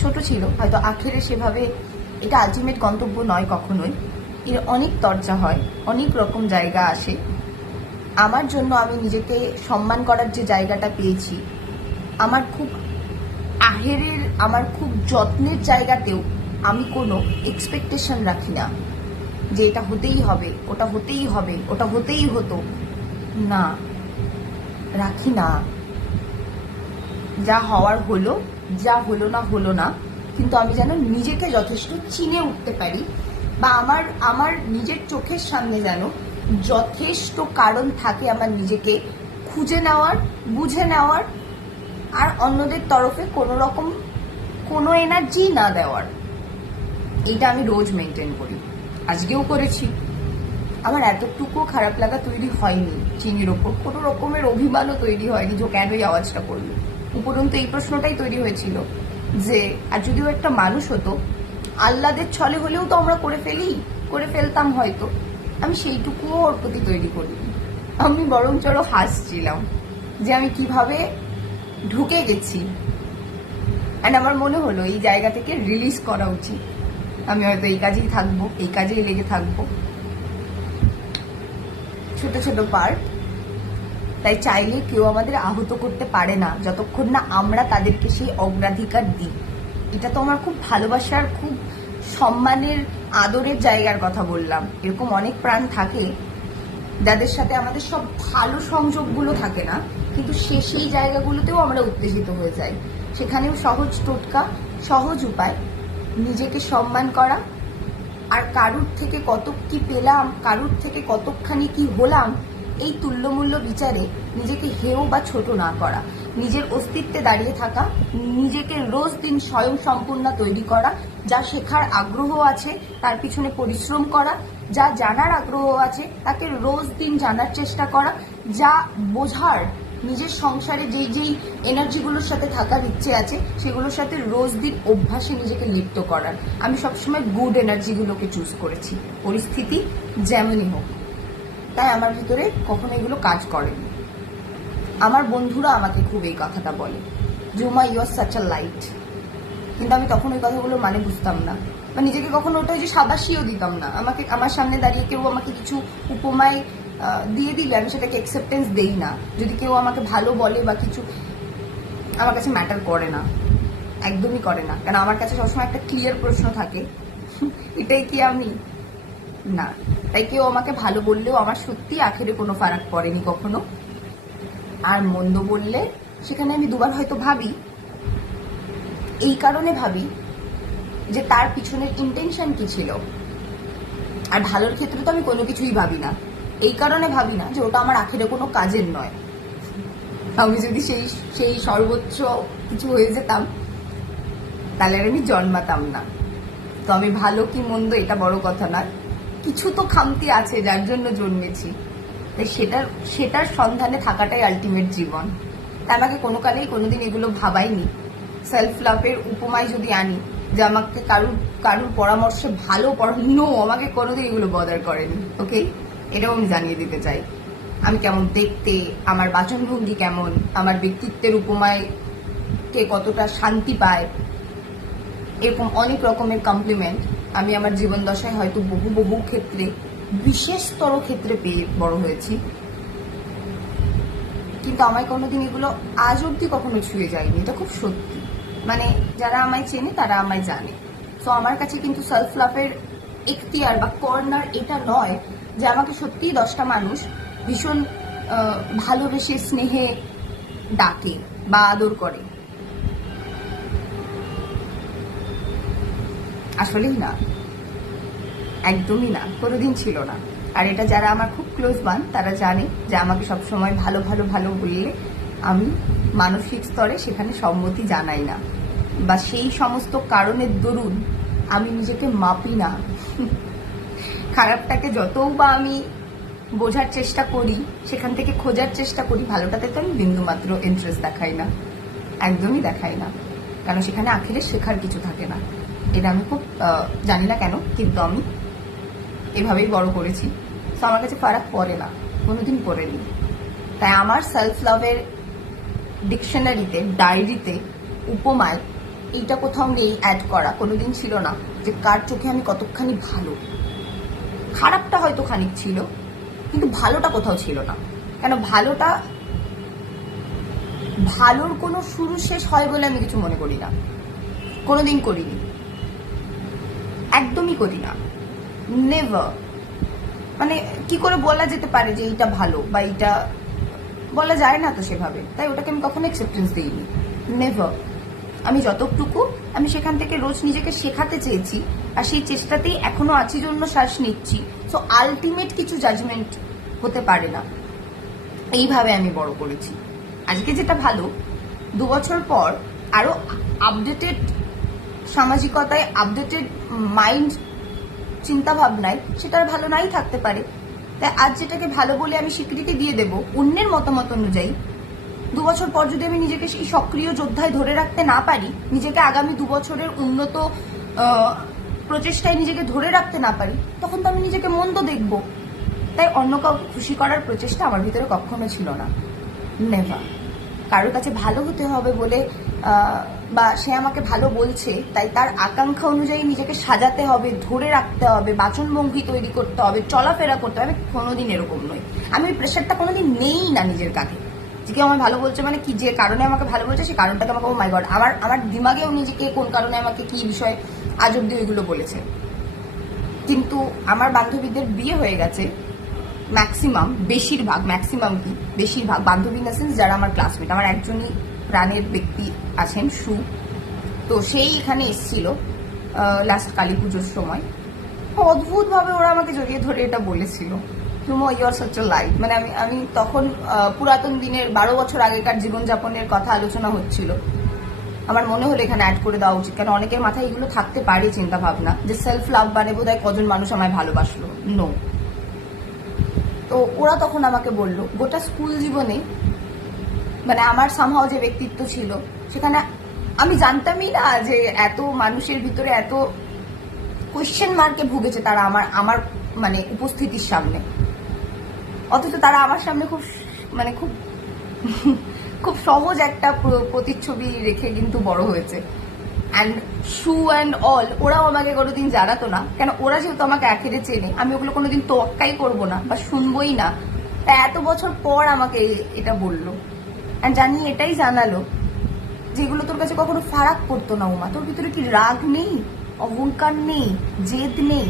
ছোট ছিল হয়তো, আখেরে সেভাবে এটা আলটিমেট গন্তব্য নয় কখনোই। এর অনেক তরজা হয়, অনেক রকম জায়গা আসে। আমার জন্য আমি নিজেকে সম্মান করার যে জায়গাটা পেয়েছি, আমার খুব আহেরের, আমার খুব যত্নের জায়গাতেও আমি কোনো এক্সপেকটেশন রাখি না যে এটা হতেই হবে, ওটা হতেই হবে, ওটা হতেই হতো না, রাখি না। যা হওয়ার হলো, যা হলো না। কিন্তু আমি যেন নিজেকে যথেষ্ট চিনে উঠতে পারি, বা আমার নিজের চোখের সামনে যেন যথেষ্ট কারণ থাকে আমার নিজেকে খুঁজে নেওয়ার, বুঝে নেওয়ার, আর অন্যদের তরফে কোনো এনার্জি না দেওয়ার। এটা আমি রোজ মেনটেন করি, আজকেও করেছি। আমার এতটুকুও খারাপ লাগা তৈরি হয়নি চিনির ওপর, কোনো রকমের অভিমানও তৈরি হয়নি যে কেন এই আওয়াজটা করলো। উপরন্তু এই প্রশ্নটাই তৈরি হয়েছিল যে আর যদিও একটা মানুষ হতো, আহ্লাদের ছলে হলেও তো আমরা করে ফেলতাম হয়তো, আমি সেইটুকুও ওর প্রতি তৈরি করিনি। আমি বরঞ্চ হাসছিলাম যে আমি কিভাবে ঢুকে গেছি। অ্যান্ড আমার মনে হলো এই জায়গা থেকে রিলিজ করা উচিত। আমি হয়তো এই কাজেই থাকবো, এই কাজেই লেগে থাকবো, ছোট ছোট পার্ট। তাই চাইলে কেউ আমাদের আহত করতে পারে না যতক্ষণ না আমরা তাদেরকে সেই অগ্রাধিকার দিই। এটা তো আমার খুব ভালোবাসার, খুব সম্মানের, আদরের জায়গার কথা বললাম। এরকম অনেক প্রাণ থাকে যাদের সাথে আমাদের সব ভালো সংযোগগুলো থাকে না, কিন্তু সেই জায়গাগুলোতেও আমরা উত্তেজিত হয়ে যাই। সেখানেও সহজ টোটকা, সহজ উপায় নিজেকে সম্মান করা, আর কারুর থেকে কত কি পেলাম, কারুর থেকে কতখানি কি হলাম, এই তুল্যমূল্য বিচারে নিজেকে হেয় বা ছোট না করা, নিজের অস্তিত্বে দাঁড়িয়ে থাকা, নিজেকে রোজ দিন স্বয়ং সম্পূর্ণ তৈরি করা, যা শেখার আগ্রহ আছে তার পিছনে পরিশ্রম করা, যা জানার আগ্রহ আছে তাকে রোজ দিন জানার চেষ্টা করা, যা বোঝার নিজের সংসারে যেই যেই এনার্জিগুলোর সাথে থাকার ইচ্ছে আছে সেগুলোর সাথে রোজ দিন অভ্যাসে নিজেকে লিপ্ত করার। আমি সবসময় গুড এনার্জিগুলোকে চুজ করেছি, পরিস্থিতি যেমনই হোক। তাই আমার ভিতরে কখনো এগুলো কাজ করেনি। আমার বন্ধুরা আমাকে খুব এই কথাটা বলে, জুমা you are such a light. কিন্তু আমি তখন ওই কথাগুলো মানে বুঝতাম না, বা নিজেকে কখনো ওটা ওই যে সাবাসিও দিতাম না। আমার সামনে দাঁড়িয়ে কেউ আমাকে কিছু উপমায় দিয়ে দিলে আমি সেটাকে অ্যাকসেপ্টেন্স দেই না। যদি কেউ আমাকে ভালো বলে বা কিছু, আমার কাছে ম্যাটার করে না, একদমই করে না। কারণ আমার কাছে সবসময় একটা ক্লিয়ার প্রশ্ন থাকে, এটাই কি আমি? না। তাই কেউ আমাকে ভালো বললেও আমার সত্যি আখেরে কোনো ফারাক পড়েনি কখনো। আর মন্দ বললে সেখানে আমি দুবার হয়তো ভাবি, এই কারণে ভাবি যে তার পিছনের ইন্টেনশন কি ছিল। আর ভালোর ক্ষেত্রে তো আমি কোনো কিছুই ভাবি না, এই কারণে ভাবি না যে ওটা আমার আখেরে কোনো কাজের নয়। আমি যদি সেই সর্বোচ্চ কিছু হয়ে যেতাম তাহলে আর আমি জন্মাতাম না। তো আমি ভালো কি মন্দ এটা বড় কথা না, কিছু তো খামতি আছে যার জন্য জন্মেছি, তাই সেটার সন্ধানে থাকাটাই আলটিমেট জীবন। তাই আমাকে কোনো কালেই কোনোদিন এগুলো ভাবাইনি। সেলফ লাভের উপমায় যদি আনি যে আমাকে কারুর পরামর্শে ভালো নো, আমাকে কোনোদিন এগুলো বদার করেনি। ওকে, এটাও আমি জানিয়ে দিতে চাই। আমি কেমন দেখতে, আমার বাচনভঙ্গি কেমন, আমার ব্যক্তিত্বের উপমায় কে কতটা শান্তি পায়, এরকম অনেক রকমের কমপ্লিমেন্ট আমি আমার জীবন দশায় হয়তো বহু ক্ষেত্রে, বিশেষতর ক্ষেত্রে পেয়ে বড় হয়েছি। কিন্তু আমায় কোনোদিন এগুলো আজ অব্দি কখনো ছুঁয়ে যায়নি, এটা খুব সত্যি। মানে যারা আমায় চেনে তারা আমায় জানে। তো আমার কাছে কিন্তু সেলফ লাভের এখতিয়ার বা কর্নার এটা নয় যে আমাকে সত্যিই 10টা মানুষ ভীষণ ভালোবেসে স্নেহে ডাকে বা আদর করে। আসলেই না, একদমই না, কোনোদিন ছিল না। আর এটা যারা আমার খুব ক্লোজ ওয়ান তারা জানে যে আমাকে সবসময় ভালো বললে আমি মানসিক স্তরে সেখানে সম্মতি জানাই না, বা সেই সমস্ত কারণের দরুন আমি নিজেকে মাপি না। খারাপটাকে যতও বা আমি বোঝার চেষ্টা করি, সেখান থেকে খোঁজার চেষ্টা করি, ভালোটাতে তো আমি বিন্দুমাত্র ইন্টারেস্ট দেখাই না, একদমই দেখাই না। কারণ সেখানে আখেরে শেখার কিছু থাকে না। এটা আমি খুব জানি না কেন, কিন্তু আমি এভাবেই বড় করেছি। তো আমার কাছে ফারাক পড়ে না, কোনোদিন পড়েনি। তাই আমার সেলফ লাভের ডিকশনারিতে, ডায়েরিতে, উপমায় এইটা কোথাও নেই অ্যাড করা, কোনোদিন ছিল না যে কার চোখে আমি কতখানি ভালো। খারাপটা হয়তো খানিক ছিল, কিন্তু ভালোটা কোথাও ছিল না। কেন ভালোর কোনো শুরু শেষ হয় বলে আমি কিছু মনে করি না, কোনোদিন করিনি, একদমই করি না, নেভার। মানে কি করে বলা যেতে পারে যে এইটা ভালো বা এইটা বলা যায় না তো সেভাবে, তাই ওটাকে আমি কখনো অ্যাকসেপ্টেন্স দিইনি, নেভার। আমি যতটুকু আমি সেখান থেকে রোজ নিজেকে শেখাতে চেয়েছি, আর সেই চেষ্টাতেই এখনো আছি জন্য শ্বাস নিচ্ছি। সো আলটিমেট কিছু জাজমেন্ট হতে পারে না, এইভাবে আমি বড় করেছি। আজকে যেটা ভালো, 2 বছর পর আরো আপডেটেড সামাজিকতায়, আপডেটেড মাইন্ড চিন্তা ভাবনায় সেটা আর ভালো নাই থাকতে পারে। তাই আজ যেটাকে ভালো বলে আমি স্বীকৃতি দিয়ে দেব অন্যের মতামত অনুযায়ী, 2 বছর পর যদি আমি নিজেকে সেই সক্রিয় যোদ্ধায় ধরে রাখতে না পারি, নিজেকে আগামী 2 বছরের উন্নত প্রচেষ্টায় নিজেকে ধরে রাখতে না পারি, তখন তো আমি নিজেকে মন্দ দেখব। তাই অন্য কাউকে খুশি করার প্রচেষ্টা আমার ভিতরে কখনো ছিল না, নেভার। কারোর কাছে ভালো হতে হবে বলে বা সে আমাকে ভালো বলছে তাই তার আকাঙ্ক্ষা অনুযায়ী নিজেকে সাজাতে হবে, ধরে রাখতে হবে, বাচনভঙ্গি তৈরি করতে হবে, চলাফেরা করতে হবে, আমি কোনোদিন এরকম নই। আমি ওই প্রেশারটা কোনোদিন নেই না নিজের কাঁধে যে কেউ আমার ভালো বলছে মানে কি, যে কারণে আমাকে ভালো বলছে সেই কারণটাকে আমাকে, ও মাই গড, আমার দিমাগেও নিজেকে কোন কারণে আমাকে কি বিষয় আজ অব্দি ওইগুলো বলেছে। কিন্তু আমার বান্ধবীদের বিয়ে হয়ে গেছে, বেশিরভাগ বান্ধবী না, সেন্স যারা আমার ক্লাসমেট, আমার একজনই প্রাণের ব্যক্তি আছেন সু, তো সেই এখানে এসেছিল লাস্ট কালী পুজোর সময়। অদ্ভুতভাবে ওরা আমাকে জড়িয়ে ধরে এটা বলেছিল, তুমি you are such a light. মানে আমি তখন পুরাতন দিনের 12 বছর আগেকার জীবনযাপনের কথা আলোচনা হচ্ছিল। আমার মনে হলো এখানে অ্যাড করে দেওয়া উচিত, কারণ অনেকের মাথায় এগুলো থাকতে পারে চিন্তা ভাবনা যে সেলফ লাভ মানে বোধহয় কজন মানুষ আমায় ভালোবাসলো। নো। তো ওরা তখন আমাকে বলল, গোটা স্কুল জীবনে মানে আমার সামহাও যে ব্যক্তিত্ব ছিল, সেখানে আমি জানতামই না যে এত মানুষের ভিতরে এত কোয়েশ্চেন মার্কে ভুগেছে তারা আমার মানে উপস্থিতির সামনে। অথচ তারা আমার সামনে খুব খুব সহজ একটা প্রতিচ্ছবি রেখে কিন্তু বড় হয়েছে। অ্যান্ড শু অ্যান্ড অল ওরাও আমাকে কোনোদিন জানাতো না, কেন ওরা যেহেতু আমাকে একেরে চেনে, আমি ওগুলো কোনোদিন তোয়াক্কাই করবো না বা শুনবোই না। এত বছর পর আমাকে এটা বললো, অ্যান্ড জানি এটাই জানালো যেগুলো তোর কাছে কখনো ফারাক করতো না উমা। তোর ভিতরে কি রাগ নেই, অহংকার নেই, জেদ নেই?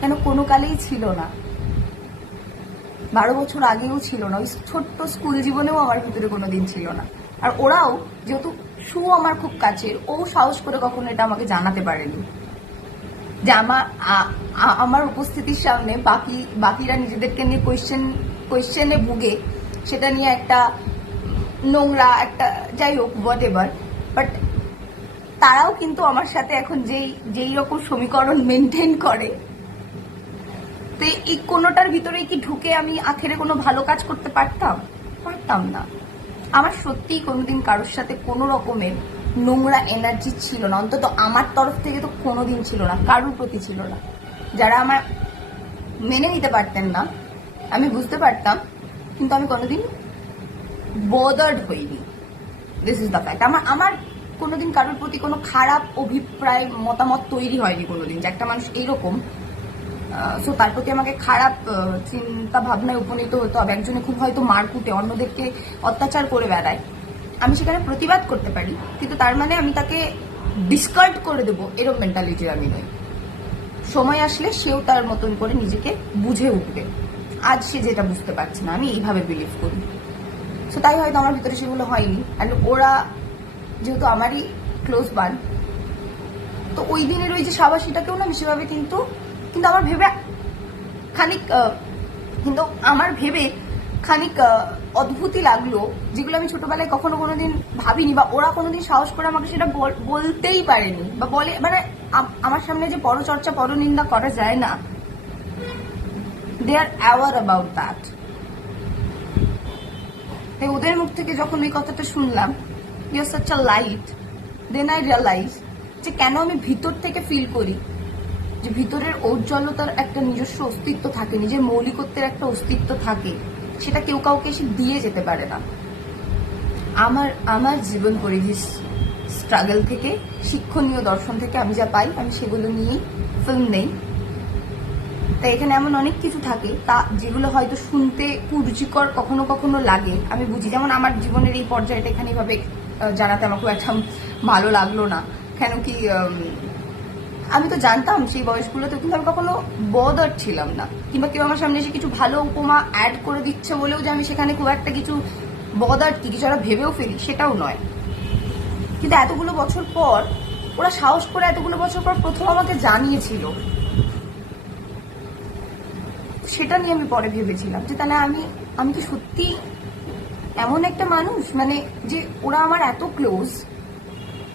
কেন কোনো কালেই ছিল না, 12 বছর আগেও ছিল না, ওই ছোট্ট স্কুল জীবনেও আমার ভিতরে কোনোদিন ছিল না। আর ওরাও যেহেতু শু আমার খুব কাছের, ও সাহস করে কখনো এটা আমাকে জানাতে পারেনি যে আমার উপস্থিতির সামনে বাকিরা নিজেদেরকে নিয়ে কোয়েশ্চেনে ভুগে, সেটা নিয়ে একটা নোংরা একটা যাই হোক হোয়াট এভার, বাট তারাও কিন্তু আমার সাথে এখন যেই রকম সমীকরণ মেনটেন করে, তো এই কোনোটার ভিতরে কি ঢুকে আমি আখেরে কোনো ভালো কাজ করতে পারতাম না। আমার সত্যিই কোনোদিন কারোর সাথে কোনো রকমের নোংরা এনার্জি ছিল না, অন্তত আমার তরফ থেকে তো কোনোদিন ছিল না, কারোর প্রতি ছিল না। যারা আমার মেনে নিতে পারতেন না, আমি বুঝতে পারতাম, কিন্তু আমি কোনোদিন বদার্ড হইনি। This is the fact. আমার কোনোদিন কারোর প্রতি কোনো খারাপ অভিপ্রায় মতামত তৈরি হয়নি কোনোদিন, যে একটা মানুষ এইরকম, সো তার প্রতি আমাকে খারাপ চিন্তা ভাবনায় উপনীত হতে হবে। একজনে খুব হয়তো মারকুটে অন্যদেরকে অত্যাচার করে বেড়ায়, আমি সেখানে প্রতিবাদ করতে পারি, কিন্তু তার মানে আমি তাকে ডিসকার্ড করে দেবো এরকম মেন্টালিটির আমি নই। সময় আসলে সেও তার মতন করে নিজেকে বুঝে উঠবে। আজ সে যেটা বুঝতে পারছে না, আমি এইভাবে বিলিভ করি। সো তাই হয়তো আমার ভিতরে সেগুলো হয়নি। অ্যান্ড ওরা যেহেতু আমারই ক্লোজ বান, তো ওই দিনের ওই যে সাবাসীটাকেও না আমি সেভাবে কিন্তু আমার ভেবে খানিক অদ্ভুতই লাগলো, যেগুলো আমি ছোটবেলায় কখনো কোনোদিন ভাবিনি, বা ওরা কোনোদিন সাহস করে আমাকে সেটা বলতেই পারেনি, বা বলে মানে আমার সামনে যে পরচর্চা পরনিন্দা করা যায় না, they are aware about that. ওদের মুখ থেকে যখন এই কথাটা শুনলাম, you are such a light, then I realise যে কেন আমি ভিতর থেকে ফিল করি যে ভিতরের ঔজ্জ্বল্যতার একটা নিজস্ব অস্তিত্ব থাকে, নিজের মৌলিকত্বের একটা অস্তিত্ব থাকে, সেটা কেউ কাউকে এসে দিয়ে যেতে পারে না। আমার জীবন পরিধি স্ট্রাগল থেকে, শিক্ষণীয় দর্শন থেকে আমি যা পাই, আমি সেগুলো নিয়েই ফিল্ম নেই। তাই এখানে এমন অনেক কিছু থাকে যেগুলো হয়তো শুনতে কুরুচিকর কখনো কখনো লাগে, আমি বুঝি। যেমন আমার জীবনের এই পর্যায়টা এখানে এভাবে জানাতে আমার খুব একটা ভালো লাগলো না, কেন কি আমি তো জানতাম সেই বয়সগুলোতে, কিন্তু আমি কখনো বদার্ড ছিলাম না, কিংবা কেউ আমার সামনে এসে কিছু ভালো উপমা অ্যাড করে দিচ্ছে বলেও যে আমি সেখানে খুব একটা কিছু বদার্ড কি কিছু একটা ভেবেও ফেলি, সেটাও নয়। কিন্তু এতগুলো বছর পর ওরা সাহস করে এতগুলো বছর পর প্রথম আমাকে জানিয়েছিল, সেটা নিয়ে আমি পরে ভেবেছিলাম যে তাহলে আমি কি সত্যি এমন একটা মানুষ, মানে যে ওরা আমার এত ক্লোজ,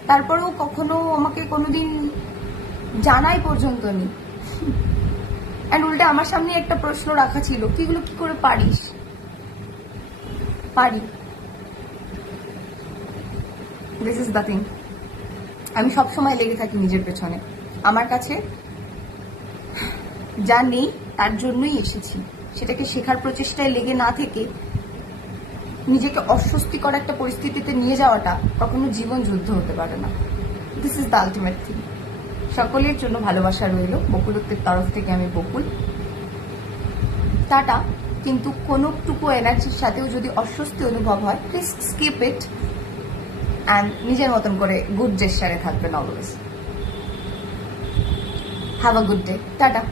তারপরেও কখনো আমাকে কোনোদিন জানাই পর্যন্ত নেই। অ্যান্ড উল্টে আমার সামনে একটা প্রশ্ন রাখা ছিল, তুই এগুলো কি করে পারিস? পারি। This is the thing. আমি সবসময় লেগে থাকি নিজের পেছনে। আমার কাছে যা নেই তার জন্যই এসেছি, সেটাকে শেখার প্রচেষ্টায় লেগে না থেকে নিজেকে অস্বস্তিকর একটা পরিস্থিতিতে নিয়ে যাওয়াটা কখনো জীবন যুদ্ধ হতে পারে না। This is the ultimate thing. সকলের জন্য ভালোবাসা রইল বকুলত্বের তরফ থেকে। আমি বকুল, টাটা। কিন্তু কোনোটুকু এনার্জির সাথেও যদি অস্বস্তি অনুভব হয়, প্লিজ স্কিপ ইট অ্যান্ড নিজের মতন করে গুড জেস্টারে থাকবেন always. Have a good day. Tata.